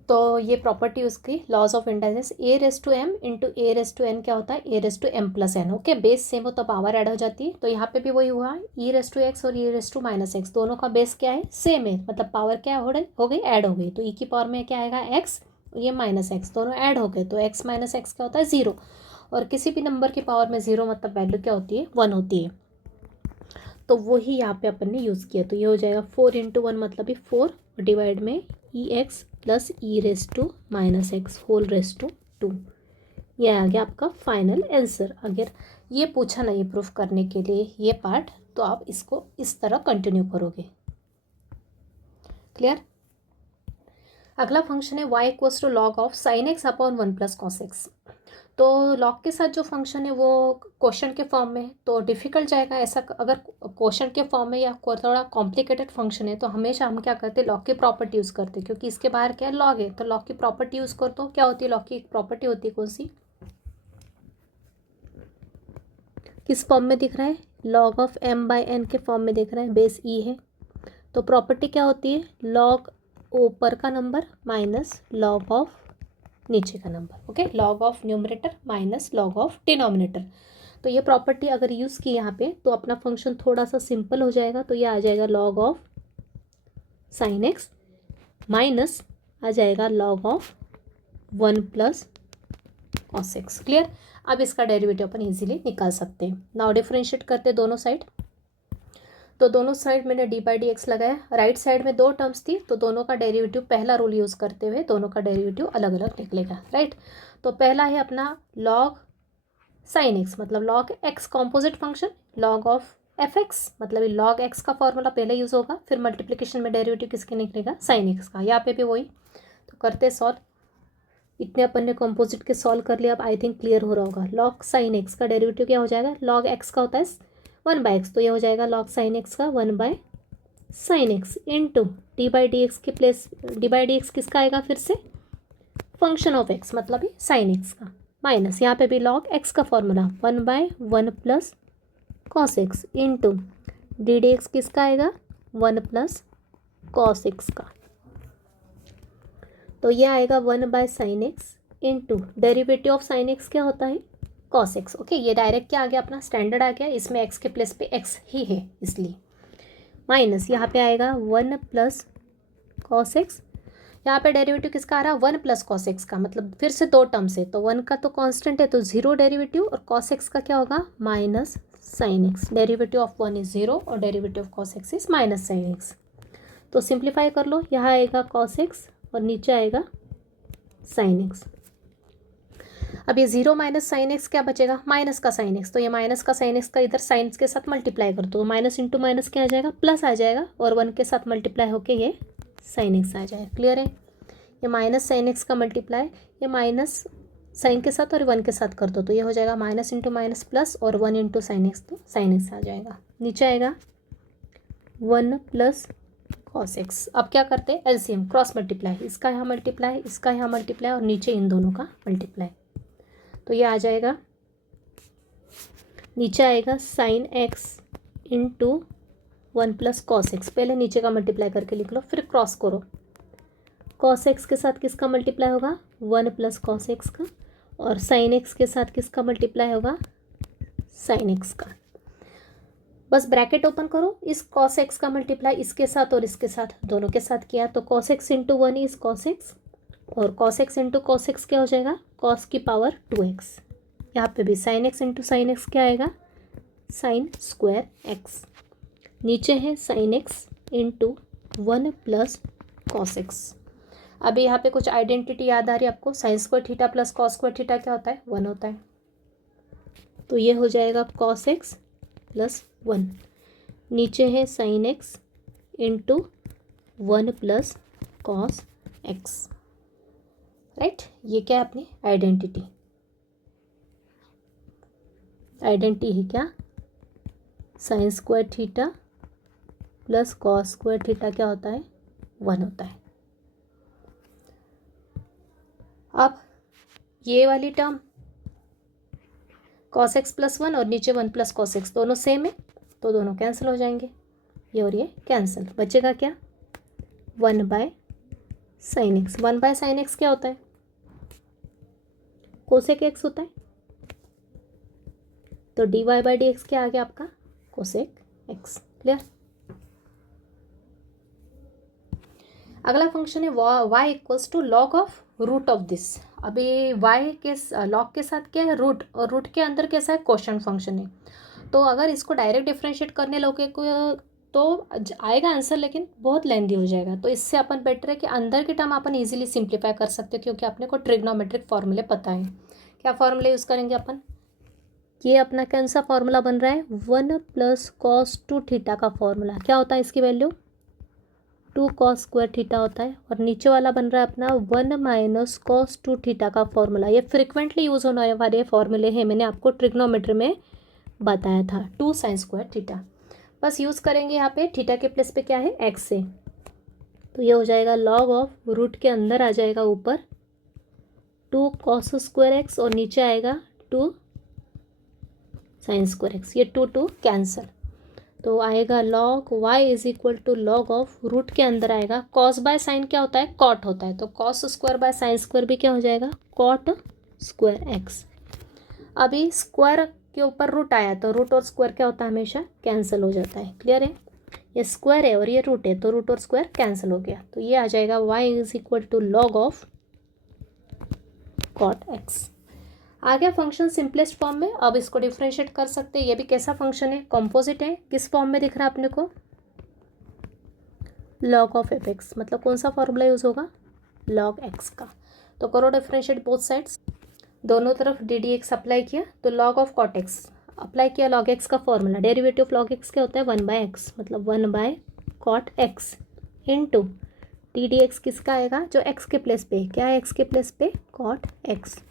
तो ये प्रॉपर्टी उसकी laws of indices. A raise to m into a raise to n क्या होता है, a raise to m plus n. Okay base same हो तो पावर ऐड हो जाती है, तो यहाँ पे भी वही हुआ, ई रेस टू एक्स और ई रेस टू माइनस एक्स दोनों का बेस क्या है, सेम है, मतलब पावर क्या हो गई ऐड हो गई। तो ई की पावर में क्या आएगा एक्स, ये माइनस एक्स दोनों ऐड हो गए, तो एक्स माइनस एक्स क्या होता है जीरो। और किसी भी नंबर की पावर में जीरो मतलब वैल्यू क्या होती है, वन होती है। तो वही यहाँ पे अपन ने यूज़ किया, तो ये हो जाएगा 4 इंटू वन मतलब ही 4 डिवाइड में e x plus e raise to minus x whole raise to 2। ये आ गया आपका फाइनल आंसर। अगर ये पूछा नहीं प्रूफ करने के लिए ये पार्ट, तो आप इसको इस तरह कंटिन्यू करोगे। क्लियर। अगला फंक्शन है y equals to log of sine x upon 1 plus cos x. तो लॉग के साथ जो फंक्शन है वो क्वेश्चन के फॉर्म में तो डिफिकल्ट जाएगा। ऐसा अगर क्वेश्चन के फॉर्म में या थोड़ा कॉम्प्लिकेटेड फंक्शन है तो हमेशा हम क्या करते हैं, लॉग की प्रॉपर्टी यूज़ करते हैं, क्योंकि इसके बाहर क्या है, लॉग है, तो लॉग की प्रॉपर्टी यूज़ कर तो क्या होती है, लॉग की एक प्रॉपर्टी होती है कौन सी, किस फॉर्म में दिख रहा है, log of m by n के फॉर्म में दिख रहा है, बेस ई है। तो प्रॉपर्टी क्या होती है, लॉग ऊपर का नंबर माइनस लॉग ऑफ नीचे का number. Okay log of numerator minus log of denominator. तो ये प्रॉपर्टी अगर यूज़ की यहाँ पे तो अपना फंक्शन थोड़ा सा सिंपल हो जाएगा। तो ये आ जाएगा log of sine x minus आ जाएगा log of 1 plus cos x. Clear. अब इसका डेरिवेटिव अपन इजीली निकाल सकते हैं। नाउ डिफरेंशिएट करते दोनों साइड। तो दोनों साइड मैंने डी बाई डी एक्स लगाया। राइट साइड में दो टर्म्स थी तो दोनों का डेरिवेटिव पहला रूल यूज़ करते हुए दोनों का डेरिवेटिव अलग अलग निकलेगा। राइट। तो पहला है अपना लॉग साइन एक्स मतलब log x composite function, log of f x मतलब लॉग एक्स का फॉर्मूला पहले यूज़ होगा, फिर मल्टीप्लिकेशन में डेरिवेटिव किसके निकलेगा, साइन एक्स का। यहाँ पे भी वही। तो करते सॉल्व। इतने अपन ने कॉम्पोजिट के सॉल्व कर लिया। अब आई थिंक क्लियर हो रहा होगा। लॉग साइन एक्स का डेरिवेटिव क्या हो जाएगा, लॉग एक्स का होता है 1 बाई एक्स, तो ये हो जाएगा लॉग साइन एक्स का 1 by sine x into d by d x के place d by d x किसका आएगा, फिर से फंक्शन ऑफ एक्स मतलब ही साइन एक्स का, माइनस यहाँ पे भी लॉग एक्स का formula 1 by 1 plus cos x into d d x किसका आएगा 1 प्लस कॉस एक्स का। तो ये आएगा 1 by sine x into derivative of sine x क्या होता है, कॉस एक्स। ओके ये डायरेक्ट क्या आ गया, अपना स्टैंडर्ड आ गया, इसमें एक्स के प्लेस पे एक्स ही है इसलिए, माइनस यहाँ पे आएगा 1 प्लस कॉस एक्स। यहाँ पे डेरिवेटिव किसका आ रहा है, 1 प्लस कॉस एक्स का, मतलब फिर से दो टर्म्स है तो 1 का तो कांस्टेंट है तो जीरो डेरिवेटिव, और कॉस एक्स का क्या होगा minus sine x. Derivative of 1 is zero और derivative of cos x is minus sine x. तो सिंप्लीफाई कर लो, यहाँ आएगा कॉस एक्स और नीचे आएगा साइन एक्स। अब ये जीरो माइनस साइन एक्स क्या बचेगा, माइनस का साइन एक्स, तो ये माइनस का साइन एक्स का इधर साइन के साथ मल्टीप्लाई कर दो, माइनस इंटू माइनस क्या आ जाएगा, प्लस आ जाएगा, और 1 के साथ मल्टीप्लाई होके ये साइन एक्स आ जाएगा। क्लियर है। ये माइनस साइन एक्स का मल्टीप्लाई ये माइनस साइन के साथ और 1 के साथ कर दो तो ये हो जाएगा माइनस इंटू माइनस प्लस और 1 इंटू साइन एक्स, तो साइन एक्स आ जाएगा। नीचे आएगा 1 प्लस कॉस एक्स। अब क्या करते हैं, एलसीएम क्रॉस मल्टीप्लाई, इसका यहाँ मल्टीप्लाई इसका यहाँ मल्टीप्लाई और नीचे इन दोनों का मल्टीप्लाई, तो ये आ जाएगा, नीचे आएगा sign x into 1 plus cos x. पहले नीचे का मल्टीप्लाई करके लिख लो फिर क्रॉस करो। कॉस एक्स के साथ किसका मल्टीप्लाई होगा, 1 प्लस कॉस एक्स का, और साइन एक्स के साथ किसका मल्टीप्लाई होगा, साइन एक्स का। बस ब्रैकेट ओपन करो, इस कॉस एक्स का मल्टीप्लाई इसके साथ और इसके साथ दोनों के साथ किया तो cos x into 1 is cos x, और cos x into cos x क्या हो जाएगा, कॉस की पावर 2x। यहाँ पे भी sign x into sign x क्या आएगा, साइन स्क्वायर एक्स। नीचे है sign x into 1 plus cos x. अभी यहाँ पे कुछ आइडेंटिटी याद आ रही है आपको, sine square theta plus cos square theta क्या होता है, 1 होता है, तो ये हो जाएगा कॉस एक्स प्लस 1। नीचे है sign x into 1 plus cos x. Right, ये क्या है अपनी आइडेंटिटी। आइडेंटिटी है क्या, sine square theta plus cos square theta क्या होता है, 1 होता है। अब ये वाली टर्म cos x प्लस 1 और नीचे 1 प्लस cos x दोनों सेम है, तो दोनों कैंसिल हो जाएंगे, ये और ये कैंसिल। बचेगा क्या? 1 by sine x. 1 by sine x क्या होता है? कोसेक एक्स होता है। तो d y by d x क्या आ गया आपका? Cosec x. क्लियर? अगला फंक्शन है y equals to log of root of this. अभी y के लॉग के साथ क्या है? रूट, और रूट के अंदर कैसा है? क्वोशंट फंक्शन है। तो अगर इसको डायरेक्ट डिफरेंशिएट करने लोगे तो आएगा आंसर, लेकिन बहुत लेंदी हो जाएगा। तो इससे अपन बेटर है कि अंदर की टर्म अपन इजीली सिंप्लीफाई कर सकते हैं, क्योंकि अपने को ट्रिग्नोमेट्रिक फॉर्मूले पता है। क्या फॉर्मूले यूज़ करेंगे अपन? ये अपना कौन सा फॉर्मूला बन रहा है? 1 प्लस कॉस 2 थीटा का फॉर्मूला। क्या होता है इसकी वैल्यू? 2 कॉस स्क्वायर थीटा होता है। और नीचे वाला बन रहा है अपना 1 माइनस कॉस 2 थीटा का फॉर्मूला। ये फ्रिक्वेंटली यूज़ होने वाले फॉर्मूले हैं, मैंने आपको ट्रिग्नोमेट्री में बताया था। 2 साइन स्क्वायर थीटा बस यूज़ करेंगे यहाँ पे। थीटा के प्लेस पे क्या है? एक्स से। तो ये हो जाएगा लॉग ऑफ रूट के अंदर आ जाएगा ऊपर 2 कॉस स्क्वायर एक्स और नीचे आएगा 2 साइन स्क्वायर एक्स। ये 2 कैंसल, तो आएगा log y is equal to log of root के अंदर आएगा कॉस बाय साइन क्या होता है? कॉट होता है। तो cos square by sine square भी क्या हो जाएगा? Cot square x. अभी स्क्वायर के ऊपर रूट आया तो रूट और स्क्वायर क्या होता है? हमेशा कैंसिल हो जाता है। क्लियर है? ये स्क्वायर है और ये रूट है, तो रूट और स्क्वायर कैंसिल हो गया। तो ये आ जाएगा y is equal to log of cot x. आ गया फंक्शन सिंपलेस्ट फॉर्म में। अब इसको डिफरेंशिएट कर सकते हैं। ये भी कैसा फंक्शन है? कॉम्पोजिट है। किस फॉर्म में दिख रहा है अपने को? Log of f x. मतलब कौन सा फॉर्मूला यूज़ होगा? लॉग एक्स का। तो करो डिफरेंशिएट बोथ साइड्स। दोनों तरफ डी डी एक्स अप्लाई किया तो log of cot x apply किया। लॉग एक्स का formula derivative of log x क्या होता है? 1 बाय एक्स, मतलब 1 by cot x into d d x किसका आएगा? जो एक्स के प्लेस पे। क्या है एक्स के प्लेस पे? Cot x.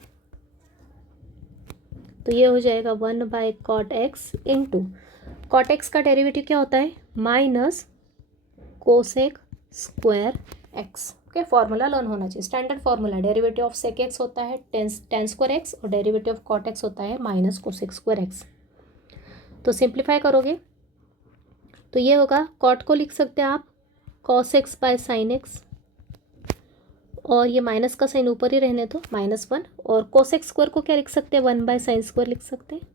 तो ये हो जाएगा 1 by cot x into cot x का डेरिवेटिव क्या होता है? Minus cosec square x. Okay, formula learn होना चाहिए। Standard formula derivative of sec x होता है टेन स्क्वायर एक्स और डेरिवेटिव ऑफ कॉट एक्स होता है माइनस कोसेक स्क्वायर एक्स। तो सिंप्लीफाई करोगे तो ये होगा, कॉट को लिख सकते हैं आप cos x bye sine x, और ये माइनस का साइन ऊपर ही रहने दो, -1। और कोसेक स्क्वायर को क्या लिख सकते हैं? 1 बाय साइन स्क्वायर लिख सकते हैं।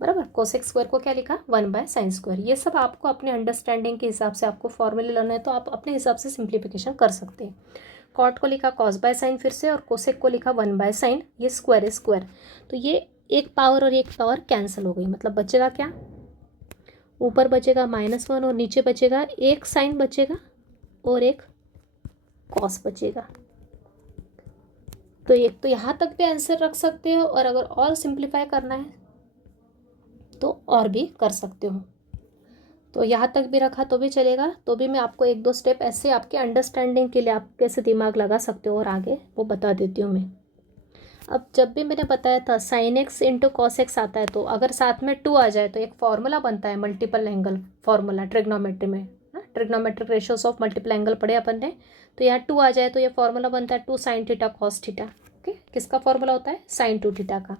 बराबर, कोसेक स्क्वायर को क्या लिखा? 1 बाय साइन स्क्वायर। ये सब आपको अपने अंडरस्टैंडिंग के हिसाब से आपको फॉर्मूले लेना है, तो आप अपने हिसाब से सिंप्लीफिकेशन कर सकते हैं। कॉट को लिखा कॉस बाय साइन फिर से, और कोसेक को लिखा 1 बाय साइन। ये स्क्वायर है स्क्वायर, तो ये एक पावर और एक पावर कैंसिल हो गई। मतलब बचेगा क्या? ऊपर बचेगा -1 और नीचे बचेगा एक साइन बचेगा और एक कॉस बचेगा। तो एक तो यहाँ तक भी आंसर रख सकते हो, और अगर और सिंप्लीफाई करना है तो और भी कर सकते हो। तो यहाँ तक भी रखा तो भी चलेगा। तो भी मैं आपको 1-2 स्टेप ऐसे आपके अंडरस्टैंडिंग के लिए आप कैसे दिमाग लगा सकते हो और आगे वो बता देती हूँ मैं। अब जब भी मैंने बताया था sign x into cos x आता है, तो अगर साथ में 2 आ जाए तो एक फॉर्मूला बनता है मल्टीपल एंगल फॉर्मूला ट्रिग्नोमेट्री में। Trigonometric ratios of multiple angle पढ़े अपन ने। तो यहाँ 2 आ जाए तो ये फॉर्मूला बनता है 2 sine theta cos theta. Okay, किसका फॉर्मूला होता है? साइन 2 थीटा का।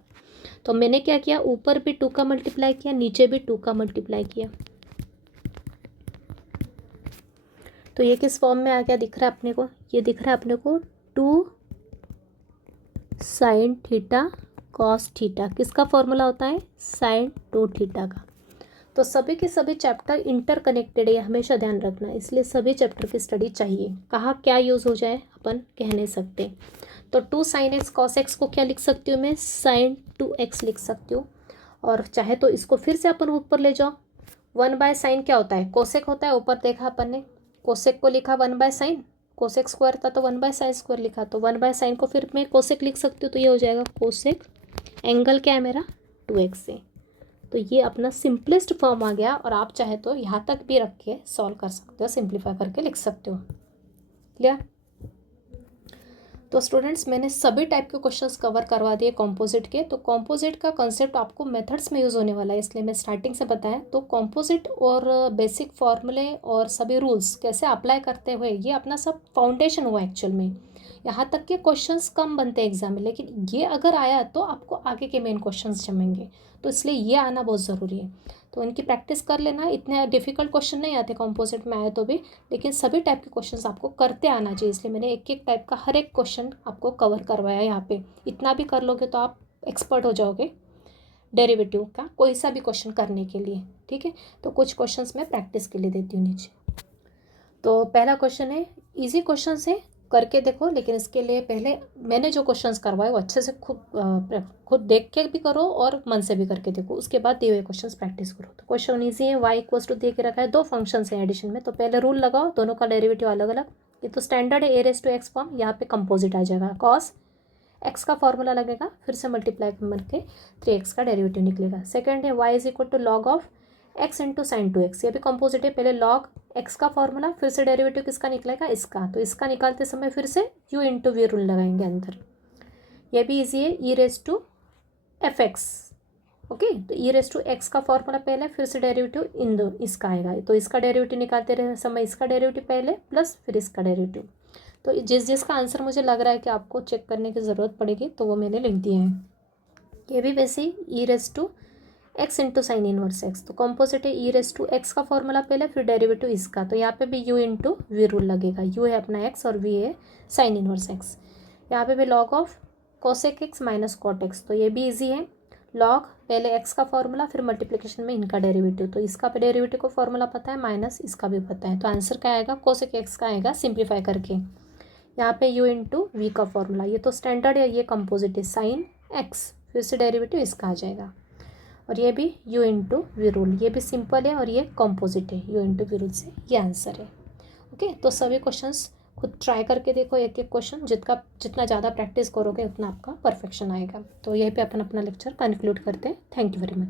तो मैंने क्या किया? ऊपर भी 2 का मल्टीप्लाई किया, नीचे भी 2 का मल्टीप्लाई किया। तो ये किस फॉर्म में आ गया दिख रहा है अपने को? ये दिख रहा है अपने को 2 साइन थीटा कॉस थीटा। किसका फॉर्मूला होता है? साइन 2 थीटा का। तो सभी के सभी चैप्टर इंटरकनेक्टेड है, ये हमेशा ध्यान रखना, इसलिए सभी चैप्टर की स्टडी चाहिए। कहाँ क्या यूज़ हो जाए अपन कह नहीं सकते। तो 2 साइन एक्स कॉस एक्स को क्या लिख सकती हूँ मैं? साइन 2x लिख सकती हूँ। और चाहे तो इसको फिर से अपन ऊपर ले जाओ। 1 बाय साइन क्या होता है? कोसेक होता है। ऊपर देखा अपन ने, कोसेक को लिखा 1 बाय साइन, कोसेक स्क्वायर था तो 1 बाय साइन स्क्वायर लिखा, तो 1 बाय साइन को फिर मैं कोसेक लिख सकती हूँ। तो ये हो जाएगा कोसेक, एंगल क्या है मेरा? 2x से। तो ये अपना सिंपलेस्ट फॉर्म आ गया, और आप चाहे तो यहाँ तक भी रख के सॉल्व कर सकते हो, सिंप्लीफाई करके लिख सकते हो। क्लियर? तो स्टूडेंट्स मैंने सभी टाइप के क्वेश्चंस कवर करवा दिए कॉम्पोजिट के। तो कॉम्पोजिट का कंसेप्ट आपको मेथड्स में यूज़ होने वाला है, इसलिए मैं स्टार्टिंग से बताया। तो कॉम्पोजिट और बेसिक फॉर्मूले और सभी रूल्स कैसे अप्लाई करते हुए, ये अपना सब फाउंडेशन हुआ एक्चुअल में। यहाँ तक के क्वेश्चंस कम बनते हैं एग्जाम में, लेकिन ये अगर आया तो आपको आगे के मेन क्वेश्चंस जमेंगे। तो इसलिए ये आना बहुत ज़रूरी है। तो इनकी प्रैक्टिस कर लेना। इतने डिफिकल्ट क्वेश्चन नहीं आते कॉम्पोजिट में आए तो भी, लेकिन सभी टाइप के क्वेश्चंस आपको करते आना चाहिए। इसलिए मैंने एक एक टाइप का हर एक क्वेश्चन आपको कवर करवाया यहाँ पे। इतना भी कर लोगे तो आप एक्सपर्ट हो जाओगे डेरिवेटिव का कोई सा भी क्वेश्चन करने के लिए। ठीक है, तो कुछ क्वेश्चंस मैं प्रैक्टिस के लिए देती हूँ नीचे। तो पहला क्वेश्चन है, इजी क्वेश्चन है, करके देखो। लेकिन इसके लिए पहले मैंने जो क्वेश्चंस करवाए वो अच्छे से खुद देख के भी करो और मन से भी करके देखो, उसके बाद दिए हुए क्वेश्चंस प्रैक्टिस करो। तो क्वेश्चन ईजी है। y इक्वल्स टू दे के रखा है, दो फंक्शंस हैं एडिशन में। तो पहले रूल लगाओ, दोनों का डेरिवेटिव अलग अलग। ये तो स्टैंडर्ड है, a raise to x form. यहाँ पे कंपोजिट आ जाएगा, कॉस x का फॉर्मूला लगेगा, फिर से मल्टीप्लाई करके 3x का डेरिवेटिव निकलेगा। सेकेंड है y is equal to log of x into sine 2x। ये भी कंपोजिट है, पहले लॉग x का फॉर्मूला, फिर से डेरिवेटिव किसका निकलेगा, इसका। तो इसका निकालते समय फिर से u इंटू वी रूल लगाएंगे अंदर। ये भी इजी है, e raise to f x. Okay, तो e रेज टू एक्स का फॉर्मूला पहले, फिर से डेरिवेटिव इन दो इसका आएगा। तो इसका डेरिवेटिव निकालते रहे समय इसका डेरिवेटिव पहले प्लस फिर इसका डेरिवेटिव। तो जिसका आंसर मुझे लग रहा है कि आपको चेक करने की ज़रूरत पड़ेगी तो वो मैंने लिख दिया है। ये भी वैसे ही e raise to x into sine inverse x. तो कॉम्पोजिट है, ई रेज टू एक्स का फॉर्मूला पहले, फिर डेरिवेटिव इसका। तो यहाँ पे भी यू इंटू वी रूल लगेगा। यू है अपना एक्स और वी है साइन इनवर्स एक्स। यहाँ पे भी log of cosec x minus cot x. तो ये भी इजी है। लॉग पहले एक्स का फॉर्मूला, फिर मल्टीप्लिकेशन में इनका डेरिवेटिव। तो इसका डेरिवेटिव को फॉर्मूला पता है, माइनस इसका भी पता है। तो आंसर क्या आएगा, कोसेक एक्स का आएगा सिंप्लीफाई करके। यहाँ पे यू इंटू वी का फॉर्मूला, ये तो स्टैंडर्ड है, ये कंपोजिट है, साइन एक्स, फिर से डेरिवेटिव इसका आ जाएगा। और ये भी u इंटू वी रूल, ये भी सिंपल है और ये कॉम्पोजिट है, u इंटू वी रूल से ये आंसर है। ओके, तो सभी क्वेश्चंस खुद ट्राई करके देखो, एक एक क्वेश्चन जितना ज़्यादा प्रैक्टिस करोगे उतना आपका परफेक्शन आएगा। तो यहीं पे अपन अपना लेक्चर कंक्लूड करते हैं। Thank you very much.